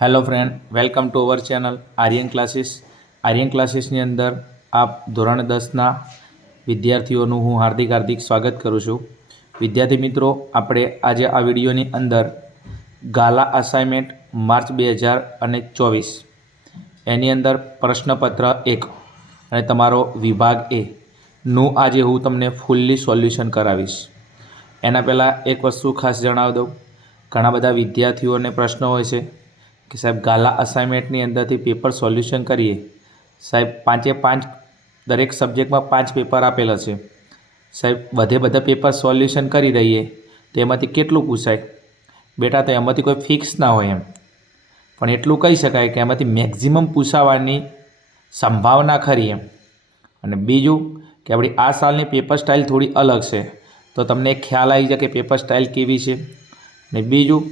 Hello friend, welcome to our channel Aryan classes. આર્યન ક્લાસીસની અંદર આપ ધોરણ 10ના વિદ્યાર્થીઓનું હું હાર્દિક સ્વાગત કરું છું. વિદ્યાર્થી મિત્રો, આપણે આજે આ વિડીયોની અંદર ગાલા અસાઇનમેન્ટ માર્ચ 2024 એની અંદર પ્રશ્નપત્ર 1 અને તમારો વિભાગ એ નું આજે હું તમને ફૂલ્લી સોલ્યુશન કરાવીશ. એના પહેલાં એક વસ્તુ ખાસ જણાવી દઉં, ઘણા બધા વિદ્યાર્થીઓને પ્રશ્ન હોય છે કે સાહેબ ગાલા અસાઇનમેન્ટની અંદરથી પેપર સોલ્યુશન કરીએ. સાહેબ 5 દરેક સબ્જેક્ટમાં 5 પેપર આપેલા છે. સાહેબ બધા પેપર સોલ્યુશન કરી દઈએ તો એમાંથી કેટલું પૂછાય? બેટા, તો એમાંથી કોઈ ફિક્સ ના હોય એમ, પણ એટલું કહી શકાય કે એમાંથી મેક્ઝિમમ પૂછાવાની સંભાવના ખરી એમ. અને બીજું કે આપણી આ સાલની પેપર સ્ટાઇલ થોડી અલગ છે, તો તમને ખ્યાલ આવી જાય કે પેપર સ્ટાઇલ કેવી છે. ને બીજું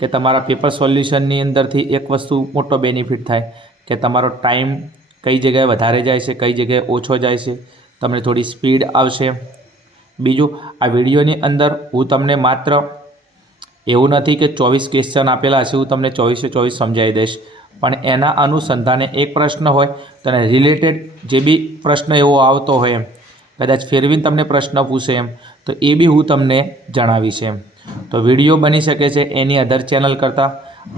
કે તમારા પેપર સોલ્યુશનની અંદરથી એક વસ્તુ મોટો બેનિફિટ થાય કે તમારો ટાઈમ કઈ જગ્યાએ વધારે જાય છે, કઈ જગ્યાએ ઓછો જાય છે, તમને થોડી સ્પીડ આવશે. બીજું, આ વિડીયોની અંદર હું તમને માત્ર એવું નથી કે 24 ક્વેશ્ચન આપેલા હશે, હું તમને 24 સમજાવી દઈશ, પણ એના અનુસંધાને એક પ્રશ્ન હોય તો એને રિલેટેડ જે બી પ્રશ્ન એવો આવતો હોય એમ, કદાચ ફેરવીને તમને પ્રશ્ન પૂછે એમ, તો એ બી હું તમને જણાવીશ એમ. તો વિડીયો બની શકે છે એની અધર ચેનલ કરતાં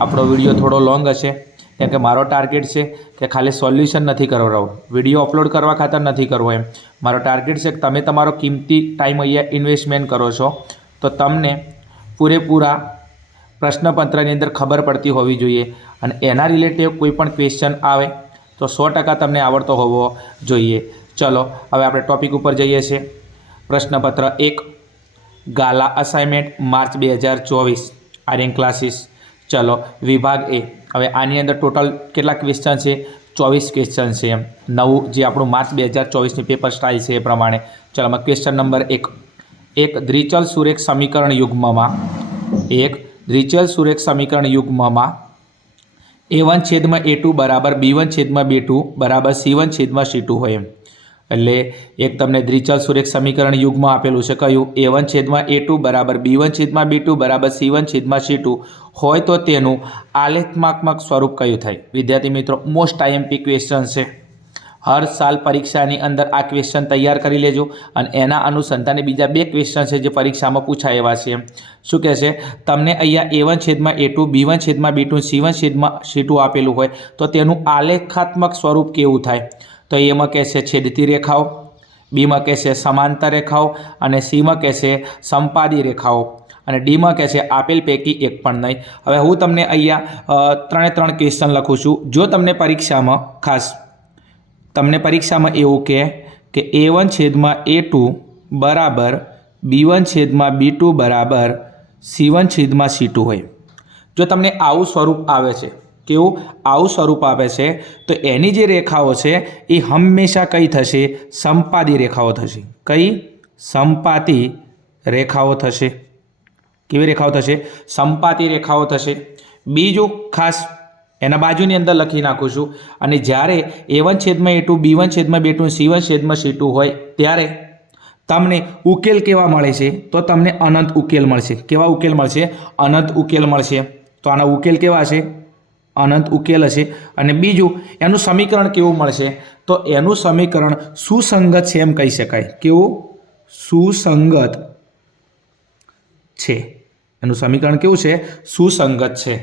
આપણો વિડીયો થોડો લોંગ હશે, કેમ કે મારો ટાર્ગેટ છે કે ખાલી સોલ્યુશન નથી કરવાનો, વિડીયો અપલોડ કરવા ખાતર નથી કરવો એમ. મારો ટાર્ગેટ છે કે તમે તમારો કિંમતી ટાઈમ અહીંયા ઇન્વેસ્ટમેન્ટ કરો છો તો તમને પૂરેપૂરા પ્રશ્નપત્રની અંદર ખબર પડતી હોવી જોઈએ, અને એના રિલેટેડ કોઈ પણ ક્વેશ્ચન આવે તો 100% તમને આવડતો હોવો જોઈએ. ચલો હવે આપણે ટૉપિક ઉપર જઈએ છીએ. પ્રશ્નપત્ર 1 ગાલા અસાઇનમેન્ટ માર્ચ 2024 આર્યન ક્લાસીસ. ચલો વિભાગ એ. હવે આની અંદર ટોટલ કેટલા ક્વેશ્ચન છે? 24 ક્વેશ્ચન છે એમ. નવું જે આપણું માર્ચ 2024ની પેપર સ્ટાઇલ છે એ પ્રમાણે. ચલો આમાં ક્વેશ્ચન નંબર 1. એક દ્વિચલ સુરેખ સમીકરણ યુગ્મમાં A1/A2 બરાબર B1/B2 બરાબર C1/C2 હોય એમ. એટલે એક તમને દ્વિચલ સુરેખ સમીકરણ યુગ્મ આપેલું છે, કયું? A1/A2 બરાબર B1/B2 બરાબર C1/C2 હોય તો તેનું આલેખાત્મક સ્વરૂપ કયું થાય? વિદ્યાર્થી મિત્રો, મોસ્ટ આઈએમપી ક્વેશ્ચન છે. હર સાલ પરીક્ષાની અંદર આ ક્વેશ્ચન તૈયાર કરી લેજો, અને એના અનુસંધાને બીજા 2 ક્વેશ્ચન છે જે પરીક્ષામાં પૂછાય એવા છે. શું કહે છે? તમને અહીંયા A1/A2 B1/B2 C1/C2 આપેલું હોય તો તેનું આલેખાત્મક સ્વરૂપ કેવું થાય? તો એમાં કહેશે છેદતી રેખાઓ, બીમાં કહેશે સમાંતર રેખાઓ, અને સીમાં કહેશે સંપાદી રેખાઓ, અને ડીમાં કહેશે આપેલ પૈકી એક પણ નહીં. હવે હું તમને અહીંયા 3 ક્વેશ્ચન લખું છું. જો તમને પરીક્ષામાં એવું કે A1/A2 બરાબર B1/B2 બરાબર C1/C2 હોય, જો તમને આવું સ્વરૂપ આવે છે, કેવું આવું સ્વરૂપ આવે છે, તો એની જે રેખાઓ છે એ હંમેશા કઈ થશે? સંપાદી રેખાઓ થશે. કઈ? સંપાતી રેખાઓ થશે. કેવી રેખાઓ થશે? સંપાતી રેખાઓ થશે. બીજું ખાસ એના બાજુની અંદર લખી નાખું છું. અને જ્યારે A1/A2 B1/B2 C1/C2 હોય ત્યારે તમને ઉકેલ કેવા મળે છે? તો તમને અનંત ઉકેલ મળશે. કેવા ઉકેલ મળશે? અનંત ઉકેલ મળશે. તો આના ઉકેલ કેવા હશે? અનંત ઉકેલ હશે. અને બીજું એનું સમીકરણ કેવું મળશે? તો એનું સમીકરણ સુસંગત છે એમ કહી શકાય. કેવું? સુસંગત છે. એનું સમીકરણ કેવું છે? સુસંગત છે.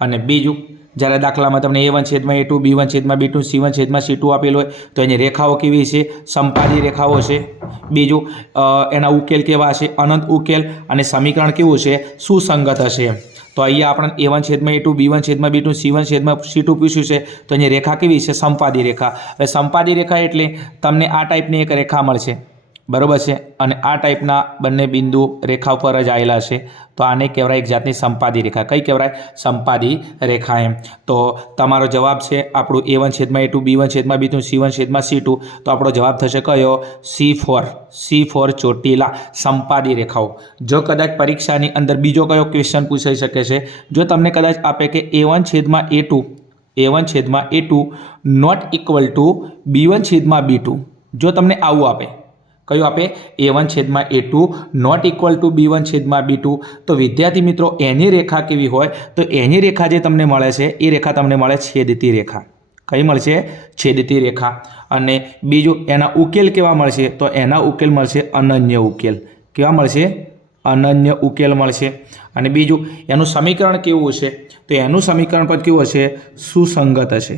અને બીજું, જ્યારે દાખલામાં તમને A1/A2 B1/B2 C1/C2 આપેલું હોય તો એની રેખાઓ કેવી છે? સંપાદી રેખાઓ છે. બીજું એના ઉકેલ કેવા હશે? અનંત ઉકેલ. અને સમીકરણ કેવું છે? સુસંગત હશે. તો અહીંયા આપણે A1/A2 B1/B2 C1/C2 પૂછ્યું છે, તો એની રેખા કેવી છે? સંપાદી રેખા. હવે સંપાદી રેખા એટલે તમને આ ટાઈપની એક રેખા મળશે, બરાબર છે, અને આ ટાઈપના બંને બિંદુ રેખા ઉપર જ આવેલા છે, તો આને કહેવાય એક જાતની સંપાદી રેખા. કઈ કહેવાય? સંપાદી રેખા એમ. તો તમારો જવાબ છે આપણું A1/A2 B1/B2 C1/C2, તો આપણો જવાબ થશે કયો? C4 ચોટીલા સંપાદી રેખાઓ. જો કદાચ પરીક્ષાની અંદર બીજો કયો ક્વેશ્ચન પૂછાઈ શકે છે? જો તમને કદાચ આપે કે A1/A2 not equal two B1/B2, જો તમને આવું આપે, કયું આપે a1/a2 not equal two b1/b2। તો વિદ્યાર્થી મિત્રો એની રેખા કેવી હોય તો એની રેખા જે તમને મળે છે એ રેખા તમને મળે છેદતી રેખા। કઈ મળશે? છેદતી રેખા। અને બીજું એના ઉકેલ કેવા મળશે તો એના ઉકેલ મળશે અનન્ય ઉકેલ। કેવા મળશે? અનન્ય ઉકેલ મળશે। અને બીજું એનું સમીકરણ કેવું હશે તો એનું સમીકરણ પણ કેવું હશે? સુસંગત હશે।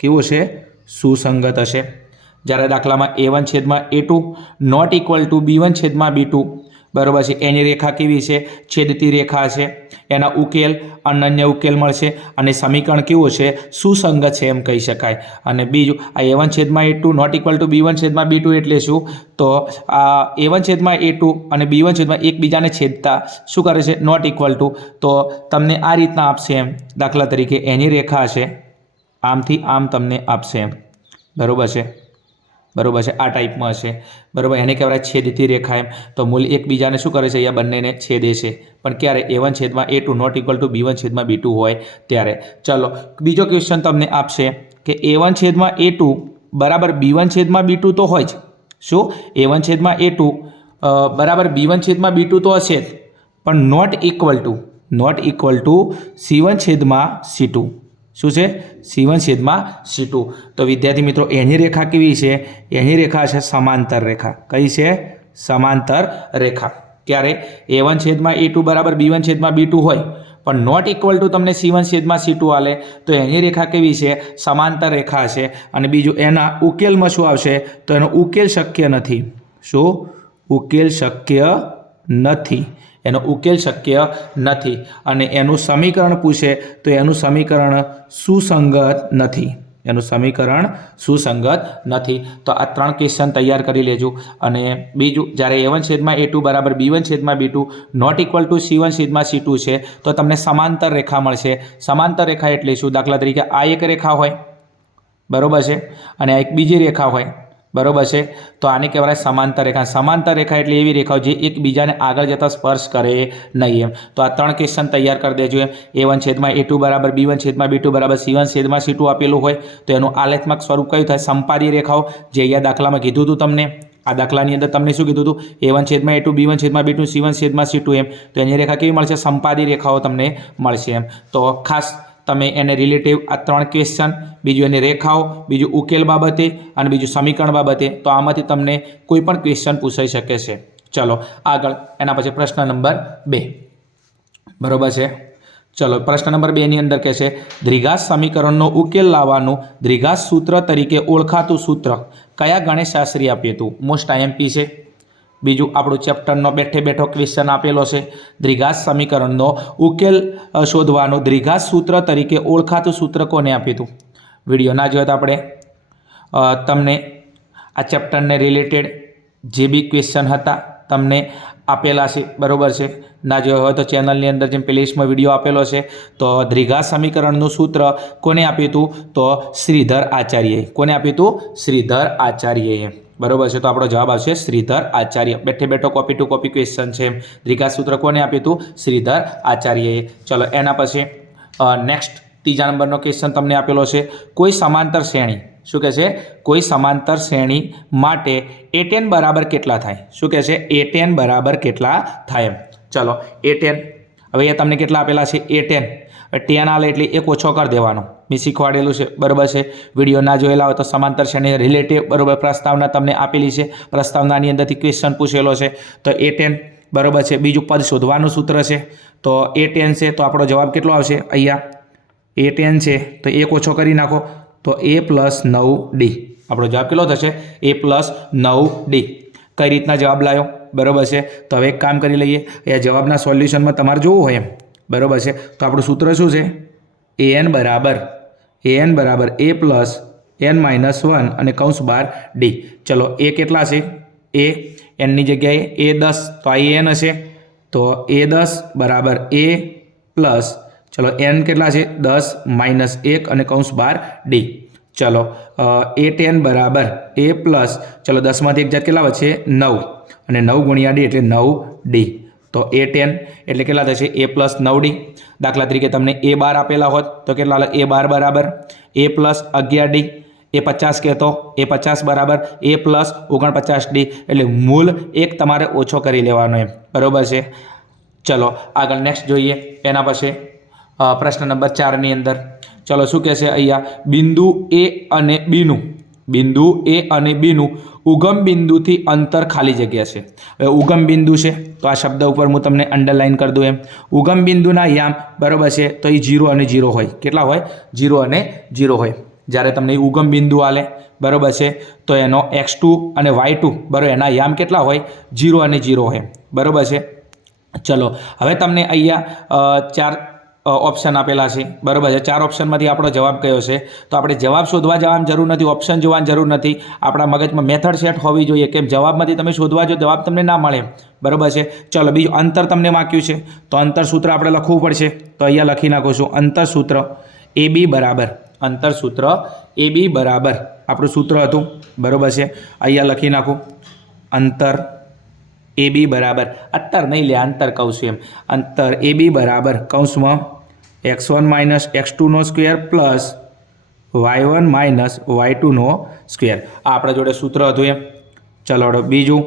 કેવું હશે? સુસંગત હશે। જ્યારે દાખલામાં a1/a2 not equal two b1/b2 બરાબર છે એની રેખા કેવી છે? છેદતી રેખા છે। એના ઉકેલ અનન્ય ઉકેલ મળશે અને સમીકરણ કેવું છે? સુસંગત છે એમ કહી શકાય। અને બીજું આ a1/a2 not equal two b1/b2 એટલે શું? તો આ a1/a2 અને b1 એકબીજાને છેદતા શું કરે છે? Not equal to. તો તમને આ રીતના આપશે એમ, દાખલા તરીકે એની રેખા હશે આમથી આમ તમને આપશે એમ, બરાબર છે? બરાબર છે? આ ટાઈપમાં હશે, બરાબર? એને કહેવાય છેદતી રેખા એમ। તો મૂળ એકબીજાને શું કરે છે? અહીંયા બંનેને છેદે છે, પણ ક્યારે? a1/a2 not equal two b1/b2 હોય ત્યારે। ચલો બીજો ક્વેશ્ચન તમને આપશે કે a1/a2 બરાબર b1/b2 તો હોય જ। શું? a1/a2 બરાબર b1/b2 તો હશે જ, પણ નોટ ઇક્વલ ટુ c1/c2। શું છે? c1/c2। તો વિદ્યાર્થી મિત્રો એની રેખા કેવી છે? એની રેખા છે સમાંતર રેખા। કઈ છે? સમાંતર રેખા। ક્યારે? a1/a2 બરાબર b1/b2 હોય પણ નોટ ઇક્વલ ટુ તમને c1/c2 આલે તો એની રેખા કેવી છે? સમાંતર રેખા હશે। અને બીજું એના ઉકેલમાં શું આવશે તો એનો ઉકેલ શક્ય નથી। શું? ઉકેલ શક્ય નથી। એનો ઉકેલ શક્ય નથી। અને એનું સમીકરણ પૂછે તો એનું સમીકરણ સુસંગત નથી। એનું સમીકરણ સુસંગત નથી। તો આ 3 ક્વેશ્ચન તૈયાર કરી લેજો। અને બીજું જ્યારે a1/a2 બરાબર b1/b2 not equal two c1/c2 છે તો તમને સમાંતર રેખા મળશે। સમાંતર રેખા એટલે શું? દાખલા તરીકે આ એક રેખા હોય, બરાબર છે, અને આ એક બીજી રેખા હોય, બરાબર છે, તો આને કહેવાય સમાંતર રેખા। સમાંતર રેખા એટલે એવી રેખાઓ જે એકબીજાને આગળ જતા સ્પર્શ કરે નહીં એમ। તો આ 3 ક્વેશ્ચન તૈયાર કરી દેજો એમ। a1/a2 બરાબર b1/b2 બરાબર c1/c2 આપેલું હોય તો એનું આલેખાત્મક સ્વરૂપ કયું થાય? સંપાદી રેખાઓ, જે અહીંયા દાખલામાં કીધું હતું તમને। આ દાખલાની અંદર તમને શું કીધું હતું? a1/a2 b1/b2 c1/c2 એમ। તો એની રેખા કેવી મળશે? સંપાદી રેખાઓ તમને મળશે એમ। તો ખાસ તમે એને રિલેટિવ આ 3 ક્વેશ્ચન, બીજું એની રેખાઓ, બીજું ઉકેલ બાબતે અને બીજું સમીકરણ બાબતે, તો આમાંથી તમને કોઈ પણ ક્વેશ્ચન પૂછાઈ શકે છે। ચલો આગળ એના પછી પ્રશ્ન નંબર 2, બરાબર છે। ચલો પ્રશ્ન નંબર 2 ની અંદર કહે છે દ્વિઘાત સમીકરણનો ઉકેલ લાવવાનું દ્વિઘાત સૂત્ર તરીકે ઓળખાતું સૂત્ર કયા ગણિતશાસ્ત્રી આપ્યું હતું? મોસ્ટ આઈએમપી છે। બીજું આપણું ચેપ્ટરનો બેઠે બેઠો ક્વેશ્ચન આપેલો છે। દ્વિઘાત સમીકરણનો ઉકેલ શોધવાનું દ્વિઘાત સૂત્ર તરીકે ઓળખાતું સૂત્ર કોને આપ્યું હતું? વિડીયો ના જોયો તો આપણે તમને આ ચેપ્ટરને રિલેટેડ જે બી ક્વેશ્ચન હતા તમને આપેલા છે, બરાબર છે। ના જોયો હોય તો ચેનલની અંદર જેમ પ્લેલિસ્ટમાં વિડીયો આપેલો છે। તો દ્વિઘાત સમીકરણનું સૂત્ર કોને આપ્યું હતું? તો શ્રીધર આચાર્યએ। કોને આપ્યું હતું? શ્રીધર આચાર્યએ, બરાબર છે। તો આપણો જવાબ આવશે શ્રીધર આચાર્ય। બેઠે બેઠો કોપી ટુ કોપી ક્વેશ્ચન છે। દ્વિઘાત સૂત્ર કોને આપ્યું હતું? શ્રીધર આચાર્યએ। ચલો એના પછી નેક્સ્ટ 3જા નંબરનો ક્વેશ્ચન તમને આપેલો છે કોઈ સમાંતર શ્રેણી, શું કહે છે? કોઈ સમાંતર શ્રેણી માટે a10 બરાબર કેટલા થાય? શું કહે છે? a10 બરાબર કેટલા થાય? ચલો a10 હવે એ તમને કેટલા આપેલા છે? a10 10 આલે એટલે એક ઓછો કરી દેવાનો, મેં શીખવાડેલું છે, બરાબર છે। વિડીયો ના જોયેલા હોય તો સમાંતર શ્રેણી રિલેટિવ, બરાબર, પ્રસ્તાવના તમને આપેલી છે, પ્રસ્તાવનાની અંદરથી ક્વેશ્ચન પૂછેલો છે। તો a10 બરાબર છે। બીજું પદ શોધવાનું સૂત્ર છે, તો a10 છે, તો આપણો જવાબ કેટલો આવશે? અહીંયા a10 છે તો એક ઓછો કરી નાખો તો a+9d। આપણો જવાબ કેટલો થશે? a+9d। કઈ રીતના જવાબ લાવ્યો? બરાબર છે। તો હવે એક કામ કરી લઈએ, એ જવાબના સોલ્યુશનમાં તમારે જોવું હોય એમ, બરાબર છે, તો આપણું સૂત્ર શું છે? an બરાબર a+n-1 અને કૌંસ બહાર d। ચલો એ કેટલા છે? એ એનની જગ્યાએ a10, તો આ an હશે, તો a10 બરાબર a પ્લસ, ચલો n કેટલા છે? 10 - 1 અને કૌંસ બહાર d। ચલો a10 બરાબર a પ્લસ, ચલો 10માંથી 1 જાત કેટલા વચ્ચે? 9 અને 9 ગુણ્યા d એટલે 9d। તો a10 એટલે કેટલા થશે? a+9d। દાખલા તરીકે તમને a12 આપેલા હોત તો કેટલા? a12 બરાબર a+11d એ 50 કહેતો એ 50 બરાબર a પ્લસ 49d એટલે મૂળ 1 તમારે ઓછો કરી લેવાનો એમ બરાબર છે। ચલો આગળ નેક્સ્ટ જોઈએ એના પછી પ્રશ્ન નંબર 4 ની અંદર ચલો શું કહે છે અહીંયા બિંદુ a અને b નું બિંદુ a અને b નું ઉગમ બિંદુથી અંતર ખાલી જગ્યા છે। હવે ઉગમ બિંદુ છે તો આ શબ્દ ઉપર હું તમને અંડરલાઇન કરી દઉં એમ ઉગમ બિંદુના યામ બરાબર છે તો એ 0 અને 0 હોય કેટલા હોય 0 અને 0 હોય જ્યારે તમને ઉગમ બિંદુ આલે બરાબર છે તો એનો x2 અને y2 બરાબર એના યામ કેટલા હોય 0 અને 0 હોય બરાબર છે। ચલો હવે તમને અહીંયા 4 ऑप्शन आपेला है बराबर है 4 ऑप्शन में आपणो जवाब कयो छे तो आपणे जवाब शोधवा जवानी जरूर नहीं ऑप्शन जोवानी जरूर नहीं आपणा मगज में मेथड सेट होवी जोईए केम जवाब में तमे शोधवा जो जवाब तमने ना मळे बराबर है। चलो बीजू अंतर तमने माक्यु छे तो अंतर सूत्र आपणे लखवू पड़शे तो अहींया लखी नाखो छुं अंतर सूत्र ए बी बराबर अंतर सूत्र ए बी बराबर आपणुं सूत्र हतुं बराबर है अहींया लखी नाखो अंतर ए बी बराबर अंतर नहीं ले अंतर कहूँ छुं एम अंतर ए बी बराबर कौंस में x1 माइनस x2 नो square plus y1 minus y2 नो स्क्वेर आपणे जोड़े सूत्र हतुं एम। चलो हळो बीजू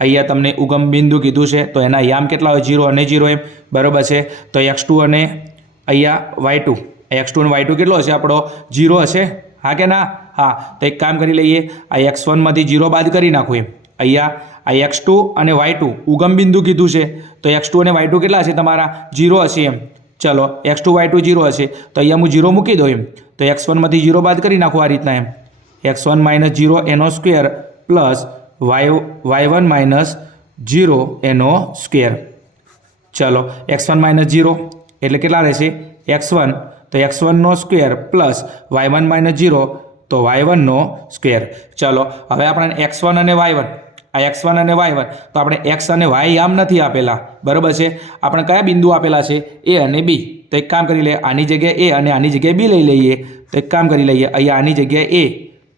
अहींया तमने उगम बिंदु कीधुं छे तो एना याम केटला होय 0 અને 0 एम बराबर छे तो x2 અને अहींया y2 x2 અને y2 केटलो हशे आपणो 0 हशे हाँ के ना हाँ तो एक काम करी लईए आ x1 मांथी 0 बाद करी नाखो एम अहींया आ x2 અને y2 उगम बिंदु कीधुं छे तो x2 અને y2 केटला हशे तमारा 0 हशे एम। चलो x2 y2 0 हशे तो अहींया हूँ 0 मूकी दो एम तो x1 मांथी 0 बाद करी नाखो आ रीतना एम x1 माइनस 0 एनो स्क्वेर प्लस y1 माइनस 0 एनो स्क्वेर। चलो x1 माइनस 0 एटले केटला रहेशे x1 तो x1 no square plus y1 minus 0 तो y1 नो स्क्वेर। चलो हवे आपणे x1 અને y1 आ x1 અને y1 तो આપણે x અને y याम नहीं आपेला बराबर है આપણે कया बिंदु आपेला है a અને b तो एक काम करी ले आनी जगह a અને आनी जगह b लई लईए तो एक काम करी लईए अहीं आनी जगह a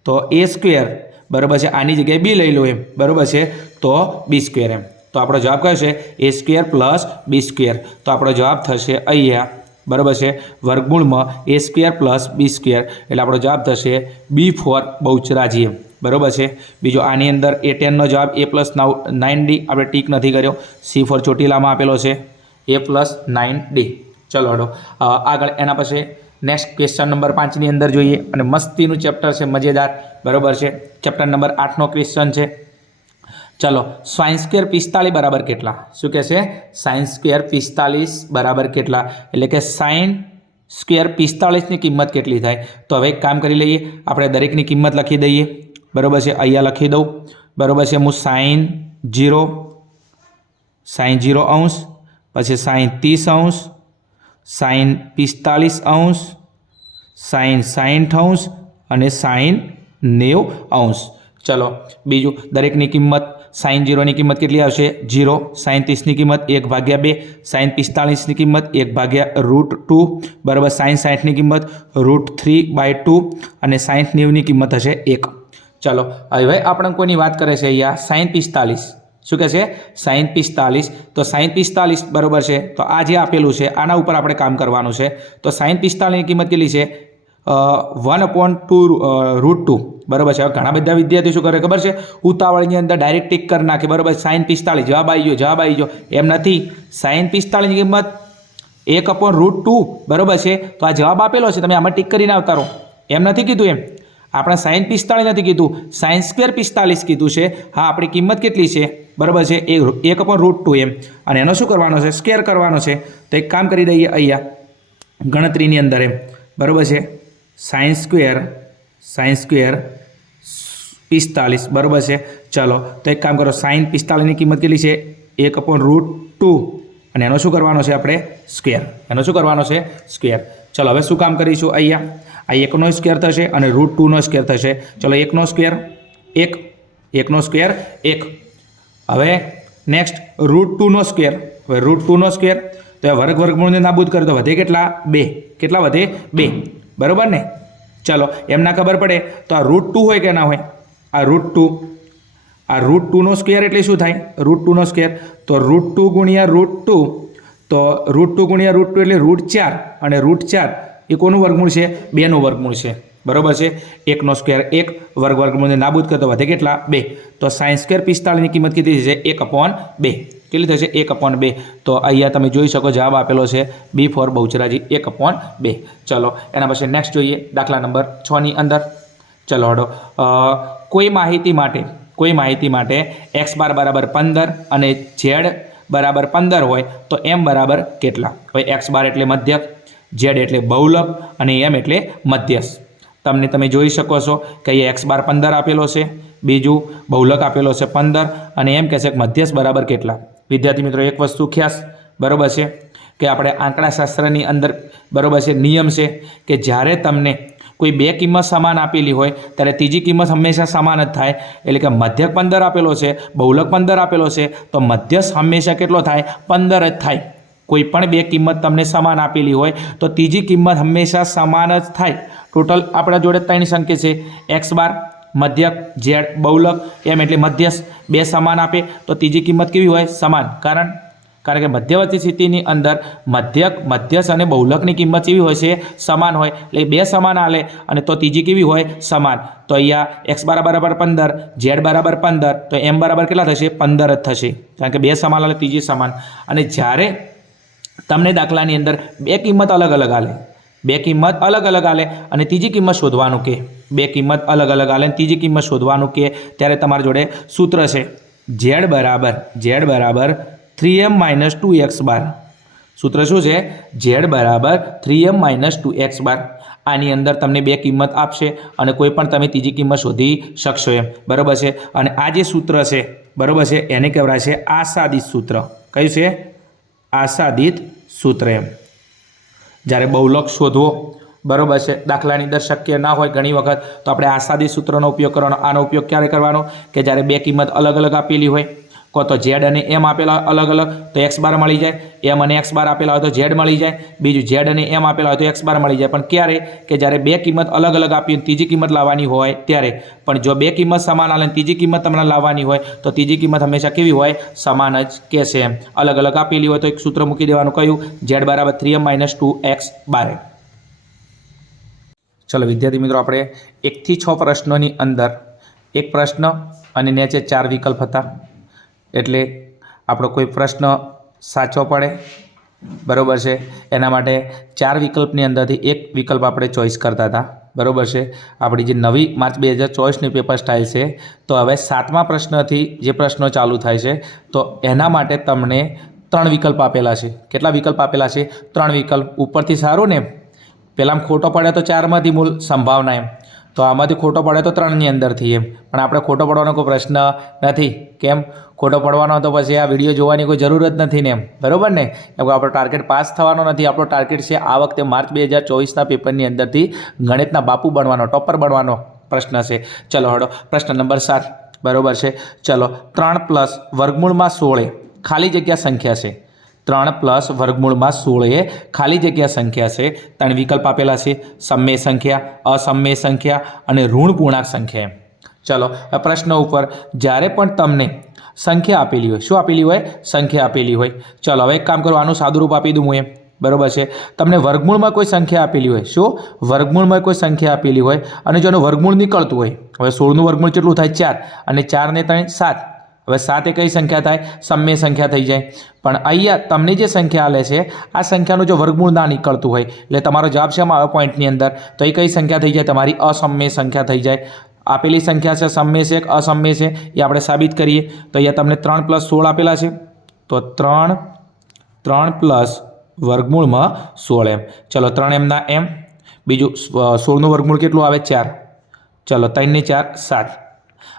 तो a स्क्वेर बराबर है आनी जगह b लई लो एम बराबर है तो b स्क्वेर एम तो आपणो जवाब कयो छे a square plus b square तो आपणो जवाब थशे अहींया बराबर है वर्गमूल में a square plus b square एटले आपणो जवाब थशे b फॉर बहुचराजी एम बराबर है। बीजो आनी अंदर A10 नो जवाब A+9D आपणे टीक नहीं कर्यो C फॉर ચોટીલા में आपेलो है A+9D। चलो हटो आगळ एना पछी नेक्स्ट क्वेश्चन नंबर 5 ની अंदर जोईए अने मस्तीनुं चेप्टर है मजेदार बराबर है चेप्टर नंबर 8 नो क्वेश्चन है। चलो sin स्क्वेर 45 बराबर केटला शुं कहे छे sin स्क्वेर 45 बराबर केटला एटले के sin स्क्वेर 45 ની કિંમત કેટલી થાય તો હવે એક કામ કરી લઈએ આપણે દરેકની કિંમત લખી દઈએ बराबर है अहींया लखी दऊँ बराबर है हूँ sin 0 अंश पछी sin 30 अंश sin 45 अंश sin 60 अंश अने sin 90 अंश। चलो बीजू दरेकनी किंमत sin 0 ની કિંમત કેટલી આવશે 0 sin 30 ની કિંમત 1/2 sin 45 ની કિંમત 1/√2 बराबर sin 60 ની કિંમત √3/2 અને sin 90 ની કિંમત હશે 1। चलो हवे आपणे कोईनी बात करे छे अहींया sin 45 शुं कहे छे sin 45 तो sin 45 बराबर है तो आ जे आपेलुं छे आना उपर आपणे काम करवानुं छे तो sin 45 ની કિંમત કેટલી છે 1/2 बराबर है। घણા બધા विद्यार्थी शुं करे खबर है उतावळनी अंदर डायरेक्ट टिक कर नाखे बराबर sin 45 जवाब आई गयो एम नहीं sin 45 ની કિંમત 1/√2 बराबर है तो आ जवाब आपेलो छे तमे आमां टिक करीने आवता रहो एम नहीं कीधुं एम આપણે sin 45 नहीं कीधुं sin स्क्वेर 45 कीधुं छे हाँ आपणी किंमत केटली छे बराबर है 1/√2 एम अने एनो शुं करवानो छे स्क्वेर करवानो छे तो एक काम करी दईए अहींया गणतरीनी अंदर एम बराबर है sin स्क्वेर 45 बराबर है। चलो तो एक काम करो sin 45 ની કિંમત કેટલી છે 1/√2 અને એનો શું કરવાનો છે આપણે સ્ક્વેર એનો શું કરવાનો છે સ્ક્વેર। चलो हवे शुं काम करीशुं अहींया आ 1 નો સ્ક્વેર થશે અને √2 નો સ્ક્વેર થશે। चलो 1 નો સ્ક્વેર 1 નો સ્ક્વેર 1 हवे नेक्स्ट √2 નો સ્ક્વેર हवे √2 નો સ્ક્વેર तो वर्ग वर्गमूळने नाबूद करे तो वधे केटला 2 केटला वधे 2 बराबर ने। चलो एमना खबर पड़े तो आ √2 होय के ना होय आ √2 નો સ્ક્વેર એટલે શું થાય √2 નો સ્ક્વેર તો √2 ગુણ્યા √2 तो √2 ગુણ્યા √2 એટલે √4 અને √4 એ કોનું વર્ગમૂળ છે 2 નું વર્ગમૂળ છે बराबर है। 1 स्क्वेर 1 वर्ग वर्गमूल ने नाबूद कर तो वधे केटला 2 तो sin स्क्वेर 45 की किंमत केटली थशे 1/2 केटली थशे 1/2 तो अहींया तमे जोई शको जवाब आपेलो छे बी फॉर बहुचराजी 1/2। चलो एना पछी नेक्स्ट जोईए दाखला नंबर 6 नी अंदर। चलो हडो कोई माहिती माटे x बार बराबर 15 अने z बराबर 15 होय तो m बराबर केटला। हवे x बार एटले मध्यक, z एटले बहुलक अने m एटले मध्यस्थ। तमे जोई शको छो कि अहींया x बार 15 आपेलो छे, बीजू बहुलक आपेलो छे 15 अने एम कहे छे कि मध्यस्थ बराबर केटला। विद्यार्थी मित्रों एक वस्तु ख्यास बराबर है कि आपणे आंकड़ाशास्त्रनी अंदर बराबर है नियम है कि ज्यारे तमने कोई बे किंमत समान आपेली होय त्यारे तीजी किंमत हमेशा समान ज थाय। एटले कि मध्यक 15 आपेलो छे, बहुलक 15 आपेलो छे तो मध्यस्थ हमेशा केटलो थाय 15 ज थाय। कोईपण बे किंमत तमने समान आपेली होय तो तीजी किंमत हमेशा समान ज थाय। टोटल आपणा जोड़े 3 संख्या छे एक्स बार मध्यक, जेड बहुलक, एम एटले मध्यस्थ बे समान आपे तो तीजी किंमत केवी होय समान। कारण के मध्यवर्ती स्थितिनी अंदर मध्यक, मध्यस्थ अने बहुलकनी किंमत केवी होय छे समान होय एटले बे समान आले अने तो तीजी केवी होय समान। तो अहींया एक्स बार बराबर 15, जेड बराबर 15 तो एम बराबर केटला थशे 15 ज थशे कारण के बे समान आले तीजी समान। अने ज्यारे तमने दाखलानी अंदर बे किंमत अलग अलग आले, बे किंमत अलग अलग आले अने तीजी किंमत शोधवानुं के, बे किंमत अलग अलग आले तीजी किंमत शोधवानुं के त्यारे तमारा जोड़े सूत्र छे z बराबर 3m - 2x बार। सूत्र शुं छे z बराबर 3m - 2x बार। आनी अंदर तमने बे किंमत आपशे अने कोईपण तमे तीजी किंमत शोधी शकशो एम बराबर छे। अने आ जे सूत्र छे बराबर छे एने कहेवाय छे आसादित सूत्र। कयुं छे आसादित सूत्र एम। જ્યારે बहुलक शोधवो बराबर है दाखलानी अंदर शक्य ना होय घणी वखत तो आपणे आसादी सूत्रनो उपयोग करवानो। आनो उपयोग क्यारे करवानो कि ज्यारे बे किंमत अलग अलग आपेली होय को तो जेड अने एम आपेला अलग अलग तो एक्स बार मळी जाए, एम अने एक्स बार आपेला होय तो जेड मळी जाए, बीजू जेड अने एम आपेला होय तो एक्स बार मळी जाए। पण क्यारे कि ज्यारे बे किंमत अलग अलग आपी तीजी किंमत लाववानी होय त्यारे। पण जो बे किंमत समान आले तीजी किंमत तमने लाववानी होय तो तीजी किंमत हमेशा केवी होय समान ज कहेशे एम। अलग अलग आपेली होय तो एक सूत्र मूकी देवानुं कयुं जेड बराबर 3m - 2x बार। चलो विद्यार्थी मित्रों आपणे 1 થી 6 प्रश्नोनी अंदर एक प्रश्न अने नीचे 4 विकल्प हता एटले आपणो कोई प्रश्न साचो पड़े बराबर है एना माटे 4 विकल्पनी अंदरथी एक विकल्प आपणे चॉइस करता था बराबर है। आपणी जे नवी मार्च 2024 पेपर स्टाइल है तो हवे 7मा प्रश्नथी जे प्रश्नो चालू थाय छे तो एना माटे तमने 3 विकल्प आपेला छे। केटला विकल्प आपेला छे 3 विकल्प। उपरथी सारूं ने पेलामां खोटो पड़े तो 4 मांथी मूल संभावना एम तो आमांथी खोटो पड़े तो 3 नी अंदरथी एम। पण आपणे खोटो पड़वानो कोई प्रश्न नथी। केम खोटो पड़वानो तो पछी आ विडियो जोवानी कोई जरूर ज नथी ने बराबर ने केम आपणो टार्गेट पास थवानो नथी। आपणो टार्गेट छे आ वखते मार्च 2024 पेपरनी अंदरथी गणितना बापू बनवानो, टॉपर बनवानो प्रश्न छे। चलो हडो प्रश्न नंबर 7 बराबर है। चलो 3 + वर्गमूल में 16 खाली जग्या संख्या है। 3 + वर्गमूल में 16 खाली जग्या संख्या है। 3 विकल्प आपेला है सममेय संख्या, असममेय संख्या और ऋण पूर्णांक संख्या। चलो प्रश्न ऊपर ज्यारे पण तमने संख्या आपेली होय, शुं आपेली होय संख्या आपेली होय। चलो हवे एक काम करो आनुं सादुरूप आपी दूं हुं बराबर है। तमने वर्गमूल में कोई संख्या आपेली होय, शुं वर्गमूल में कोई संख्या आपेली होय अने जो वर्गमूल निकळतुं होय। हवे 16 नुं वर्गमूल केटलुं थाय 4 अने 4 ने 3 7। हवे 7 ए कई संख्या थाय सममेय संख्या थई जाय। पण अहींया तमने जे संख्या आले छे आ संख्यानुं जो वर्गमूल ना निकळतुं होय એટલે તમારો જવાબ શેમાં આવે પોઈન્ટની અંદર તો એ કઈ સંખ્યા થઈ જાય તમારી असममेय संख्या થઈ જાય। आपेली संख्या છે सममेय છે કે असममेय છે એ આપણે સાબિત કરીએ તો અહીંયા તમને 3 + 16 આપેલા છે તો 3 + वर्गमूलમાં 16 एम। चलो 3 एम ना एम, बीजू 16 નું વર્ગમૂળ કેટલું આવે 4। चलो 3 ने 4 7।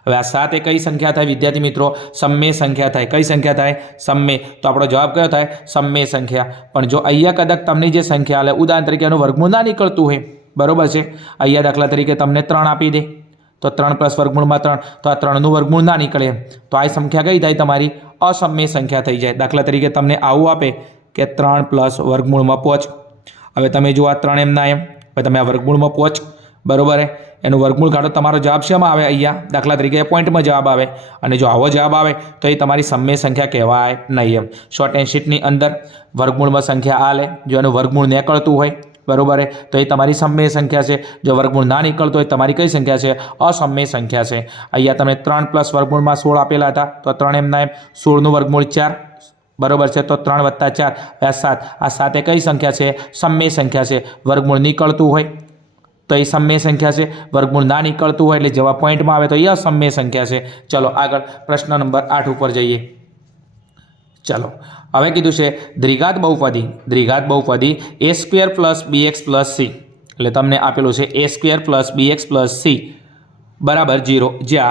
હવે આ 7 એ કઈ સંખ્યા થાય વિદ્યાર્થી મિત્રો સમમેય સંખ્યા થાય। કઈ સંખ્યા થાય સમમેય। તો આપણો જવાબ કયો થાય સમમેય સંખ્યા। પણ જો અહીંયા કદાચ તમને જે સંખ્યા આલે ઉદાહરણ તરીકે એનું વર્ગમૂળ ના નીકળતું હોય બરોબર છે। અહીંયા દાખલા તરીકે તમને 3 આપી દે તો 3 + વર્ગમૂળમાં 3 તો આ 3 નું વર્ગમૂળ ના નીકળે તો આ સંખ્યા કઈ થાય તમારી असममेय संख्या થઈ જાય। દાખલા તરીકે તમને આવું આપે કે 3 + વર્ગમૂળમાં 5। હવે તમે જો આ 3 એમ ના એમ હવે તમે આ વર્ગમૂળમાં 5 बराबर है एनु वर्गमूल काढो तमारो जवाब शेमां आवे अहींया दाखला तरीके पॉइंट में जवाब आवे अने जो आवो जवाब आवे तो ये तमारी सममेय संख्या कहेवाय नहीं एम। शॉर्ट एंड शीट नी अंदर वर्गमूल में संख्या आले जो एनु वर्गमूल निकळतुं होय बराबर है। तो ये तमारी सममेय संख्या है। जो वर्गमूळ ना निकलतो होय तमारी कई संख्या है? असममेय संख्या है। अहींया तमने 3 प्लस वर्गमूळ में 16 आपेला था, तो 3 एमना एम 16 નું વર્ગમૂળ 4 बराबर है। तो 3 + 4 आ 7। आ 7 ए कई संख्या है? सममेय संख्या है। वर्गमूळ निकलतुं होय तो ये सममेय संख्या है, वर्गमूळ ना निकलतुं होय एटले जेवा पॉइंट में आवे तो ये असममेय संख्या है। चलो आगळ प्रश्न नंबर 8 पर जाइए। चलो हवे कीधुं छे द्विघात बहुपदी a² + bx + c एटले तमने आपेलुं छे a² + bx + c बराबर 0 ज्यां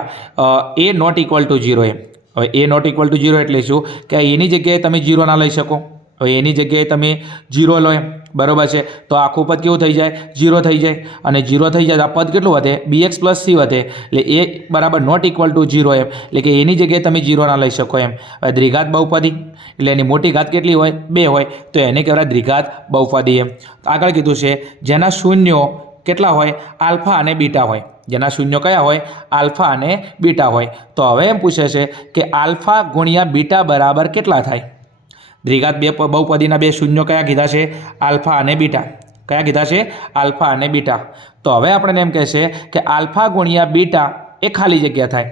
a नॉट इक्वल टू 0 एम। हवे a नॉट इक्वल टू 0 एटले शुं के एनी जग्याए तमे 0 ना लई शको। हवे एनी जग्याए तमे 0 लो एम बराबर है। तो आखुं पद केवुं थई जाय? 0 थई जाय। अने 0 थई जाय तो आ पद केटलुं वधे? bx + c वधे। एटले a बराबर नॉट इक्वल टू 0 एम एटले के एनी जग्याए तमे 0 ना लई शको एम। हवे द्विघात बहुपदी एटले एनी मोटी घात केटली होय? 2 होय तो एने कहेवाय द्विघात बहुपदी एम। आगळ कीधुं छे जेना शून्यो केटला होय? अल्फा अने बीटा होय। जेना शून्यो कया होय? अल्फा अने बीटा होय। तो हवे एम पूछे छे के अल्फा गुणिया बीटा बराबर केटला थाय? द्विघात बहुपदीना 2 शून्यो कया कीधा छे? अल्फा अने बीटा। कया कीधा छे? अल्फा अने बीटा। तो हवे आपणे एम कहेशे के अल्फा गुणिया बीटा ए खाली जग्या थाय।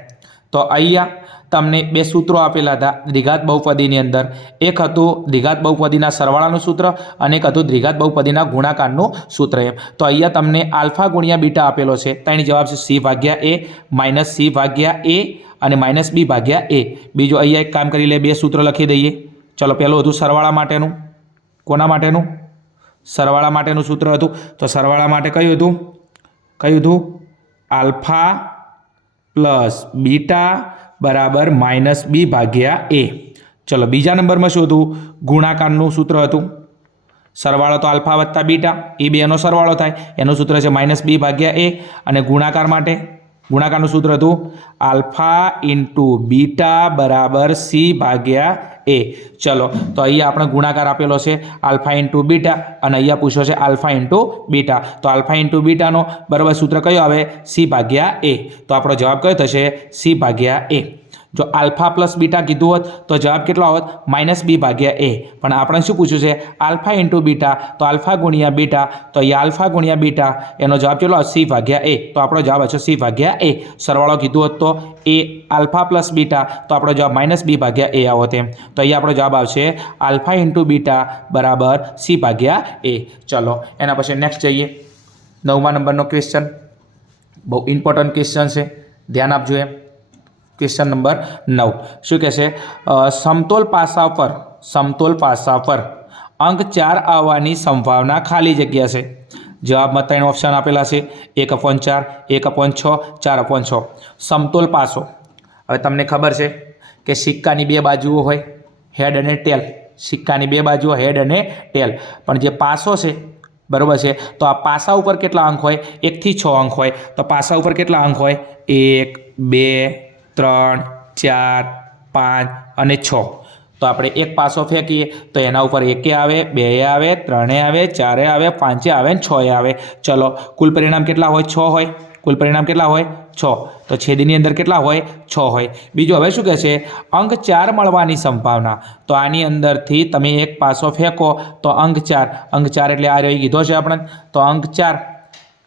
तो अहींया तमने 2 सूत्रों आपेला था द्विघात बहुपदीनी अंदर। एक हतुं द्विघात बहुपदीना सरवाळानुं सूत्र अने एक हतुं द्विघात बहुपदीना गुणाकारनुं सूत्र एम। तो अहींया तमने अल्फा गुणिया बीटा आपेलो छे। तो एनो जवाब छे c/a - c/a अने -b/a। बीजो अहींया एक काम करी ले, 2 सूत्र लखी दईए। चलो पहेलुं हतुं सरवाळा माटेनुं। कोना माटेनुं? सरवाळा माटेनुं सूत्र हतुं। तो सरवाळा माटे कयुं हतुं? अल्फा प्लस बीटा बराबर -b/a। चलो बीजा नंबर में शुं हतुं? गुणाकारनुं सूत्र हतुं। सरवाळो तो अल्फा वत्ता बीटा ए बेनो सरवाळो थाय, एनुं सूत्र छे -b/a। अने गुणाकार माटे गुणाकारनुं सूत्र हतुं अल्फा इंटू बीटा बराबर c/a। चलो तो अहींया आपणे गुणाकार आपेलो छे अल्फा इंटू बीटा अने अहींया पूछ्यो छे अल्फा इंटू बीटा। तो अल्फा इंटू बीटानो बराबर सूत्र कयो आवे? c/a। तो आपणो जवाब कयो थशे? c/a। जो अल्फा प्लस बीटा कीधुं होत तो जवाब केटलो आवत? -b/a। पण आपणे शुं पूछ्युं छे? Alpha into beta. तो अल्फा गुणिया बीटा, तो अहींया अल्फा गुणिया बीटा एनो जवाब केटलो आवत? c/a। तो आपणो जवाब हशे c/a। सरवाळो कीधुं होत तो a अल्फा प्लस बीटा, तो आपणो जवाब -b/a आवत एम। तो अहींया आपणो जवाब आवशे अल्फा इंटू बीटा बराबर c/a। चलो एना पछी नेक्स्ट जईए। 9मा नंबरनो क्वेश्चन बहुत इम्पोर्टન્ટ क्वेश्चन है, ध्यान आपजो एम। क्वेश्चन नंबर 9 शू कहे? समतोल पासा पर अंक 4 आववानी संभावना खाली जग्या है। जवाब में 3 ऑप्शन आपेला है 1/4, 1/6, 4/6। समतोल पासो हवे तमने खबर है कि सिक्कानी 2 बाजुओ होय, हेड अने टेल। सिक्कानी 2 बाजुओ हेड अने टेल, पण जे पासो है बराबर है तो आ पासा उपर केटला अंक होय? 1 થી 6 अंक होय। तो पासा उपर केटला अंक होय? 1, 2, 3, 4, 5 અને 6। तो આપણે एक पासो फेंकीए तो एना उपर 1 आवे, 2 आवे, 3 आवे, 4 आवे, 5 आवे ने 6 आवे। चलो कुल परिणाम केटला होय? 6 होय। कुल परिणाम केटला होय? 6। तो छेदनी अंदर केटला होय? 6 होय। बीजो हवे शुं कहे छे? अंक 4 मळवानी संभावना। तो आनी अंदरथी तमे एक पासो फेंको तो अंक 4 एटले आ रही कीधो छे आपणे। तो अंक 4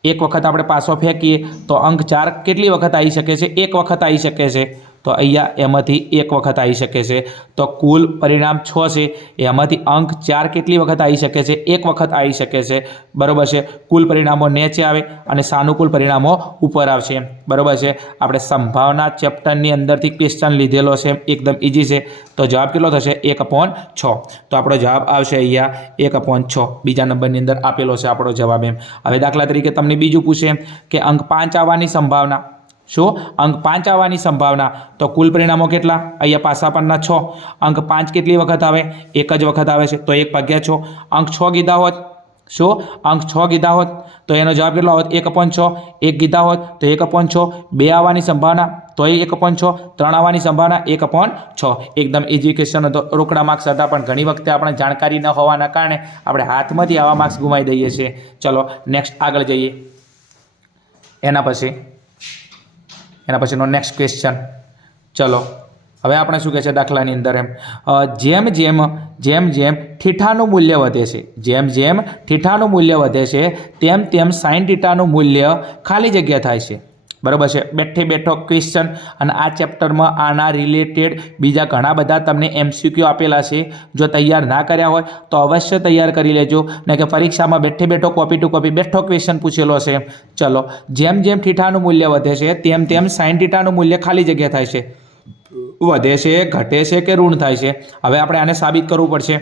एक वखत आपणे पासो फेंकीए तो अंक 4 केटली वखत आई शके छे? 1 वखत आई शके छे। तो अहींया एमांथी 1 वखत आई शके छे। तो कुल परिणाम 6 छे, एमांथी अंक 4 केटली वखत आई शके छे? 1 वखत आई शके छे। बरोबर छे। कुल परिणामो नीचे आवे अने सानुकूल परिणामो उपर आवशे। बरोबर छे। आपणे संभावना चेप्टरनी अंदरथी क्वेश्चन लीधेलो छे, एकदम इजी छे। तो जवाब केटलो थशे? 1/6। तो आपणो जवाब आवशे अहींया 1/6। बीजा नंबरनी अंदर आपेलो छे आपणो जवाब एम। हवे दाखला तरीके तमने बीजुं पूछे के अंक 5 आववानी संभावना। शो अंक 5 आववानी संभावना। तो कुल परिणामों केटला? अहींया पासा परना 6। अंक 5 केटली वखत आवे? 1 ज वखत आवे छे। तो 1/6। अंक 6 कीधा होत शो अंक 6 कीधा होत तो एनो जवाब केटलो आवत? 1/6। 1 कीधा होत तो 1/6। 2 आववानी संभावना तो 1/6। 3 आववानी संभावना 1/6। एकदम इजी क्वेश्चन हतो। रोकड़ा मार्क्स हता पण घणी वखते आपणे जाणकारी न होवाना कारणे आपणे हाथमांथी आवा मार्क्स गुमावी दઈએ छीए। चलो नेक्स्ट आगळ जईए। एना पछीनो नेक्स्ट क्वेश्चन। चलो હવે આપણે શું કહે છે દાખલાની અંદર એમ જેમ જેમ જેમ જેમ થીટાનું મૂલ્ય વધે છે, જેમ જેમ થીટાનું મૂલ્ય વધે છે તેમ તેમ સાઇન થીટાનું મૂલ્ય ખાલી જગ્યા થાય છે, બરાબર છે। બેઠે બેઠો ક્વેશ્ચન અને આ ચેપ્ટરમાં આના રિલેટેડ બીજા ઘણા બધા તમને MCQ આપેલા છે। જો તૈયાર ના કર્યા હોય તો અવશ્ય તૈયાર કરી લેજો, ને કે પરીક્ષામાં બેઠે બેઠો કોપી ટુ કોપી બેઠો ક્વેશ્ચન પૂછેલો છે। ચલો, જેમ જેમ થીટાનું મૂલ્ય વધે છે તેમ તેમ સાઇન થીટાનું મૂલ્ય ખાલી જગ્યા થાય છે, વધે છે, ઘટે છે કે ઋણ થાય છે। હવે આપણે આને સાબિત કરવું પડશે।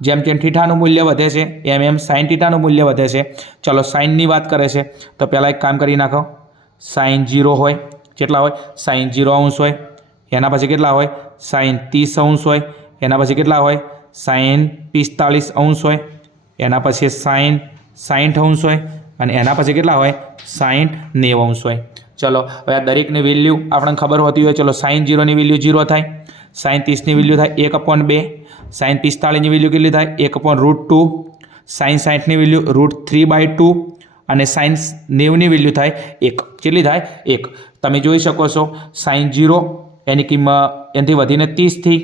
જેમ જેમ થીટાનું મૂલ્ય વધે છે એમ એમ સાઇન થીટાનું મૂલ્ય વધે છે। ચલો, સાઇનની વાત કરે છે તો પહેલાં એક કામ કરી નાખો। સાઇન 0 હોય, કેટલા હોય? સાઇન 0 અંશ હોય, એના પછી કેટલા હોય? સાઇન 30 અંશ હોય, એના પછી કેટલા હોય? સાઇન 45 અંશ હોય, એના પછી સાઇન 60 અંશ હોય, અને એના પછી કેટલા હોય? સાઇન 90 અંશ હોય। ચલો, હવે આ દરેકની વેલ્યુ આપણને ખબર હોતી હોય। ચલો, સાઇન 0ની વેલ્યુ 0 થાય, સાઇન 30ની વેલ્યુ થાય 1/2, સાઇન 45ની વેલ્યુ કેટલી થાય? 1/√2, સાઇન 60ની વેલ્યુ √3/2, અને સાઇન 90ની વેલ્યુ થાય 1। કેટલી થાય? 1। તમે જોઈ શકો છો સાઇન 0 એની કિંમત એનાથી વધીને 30 થઈ,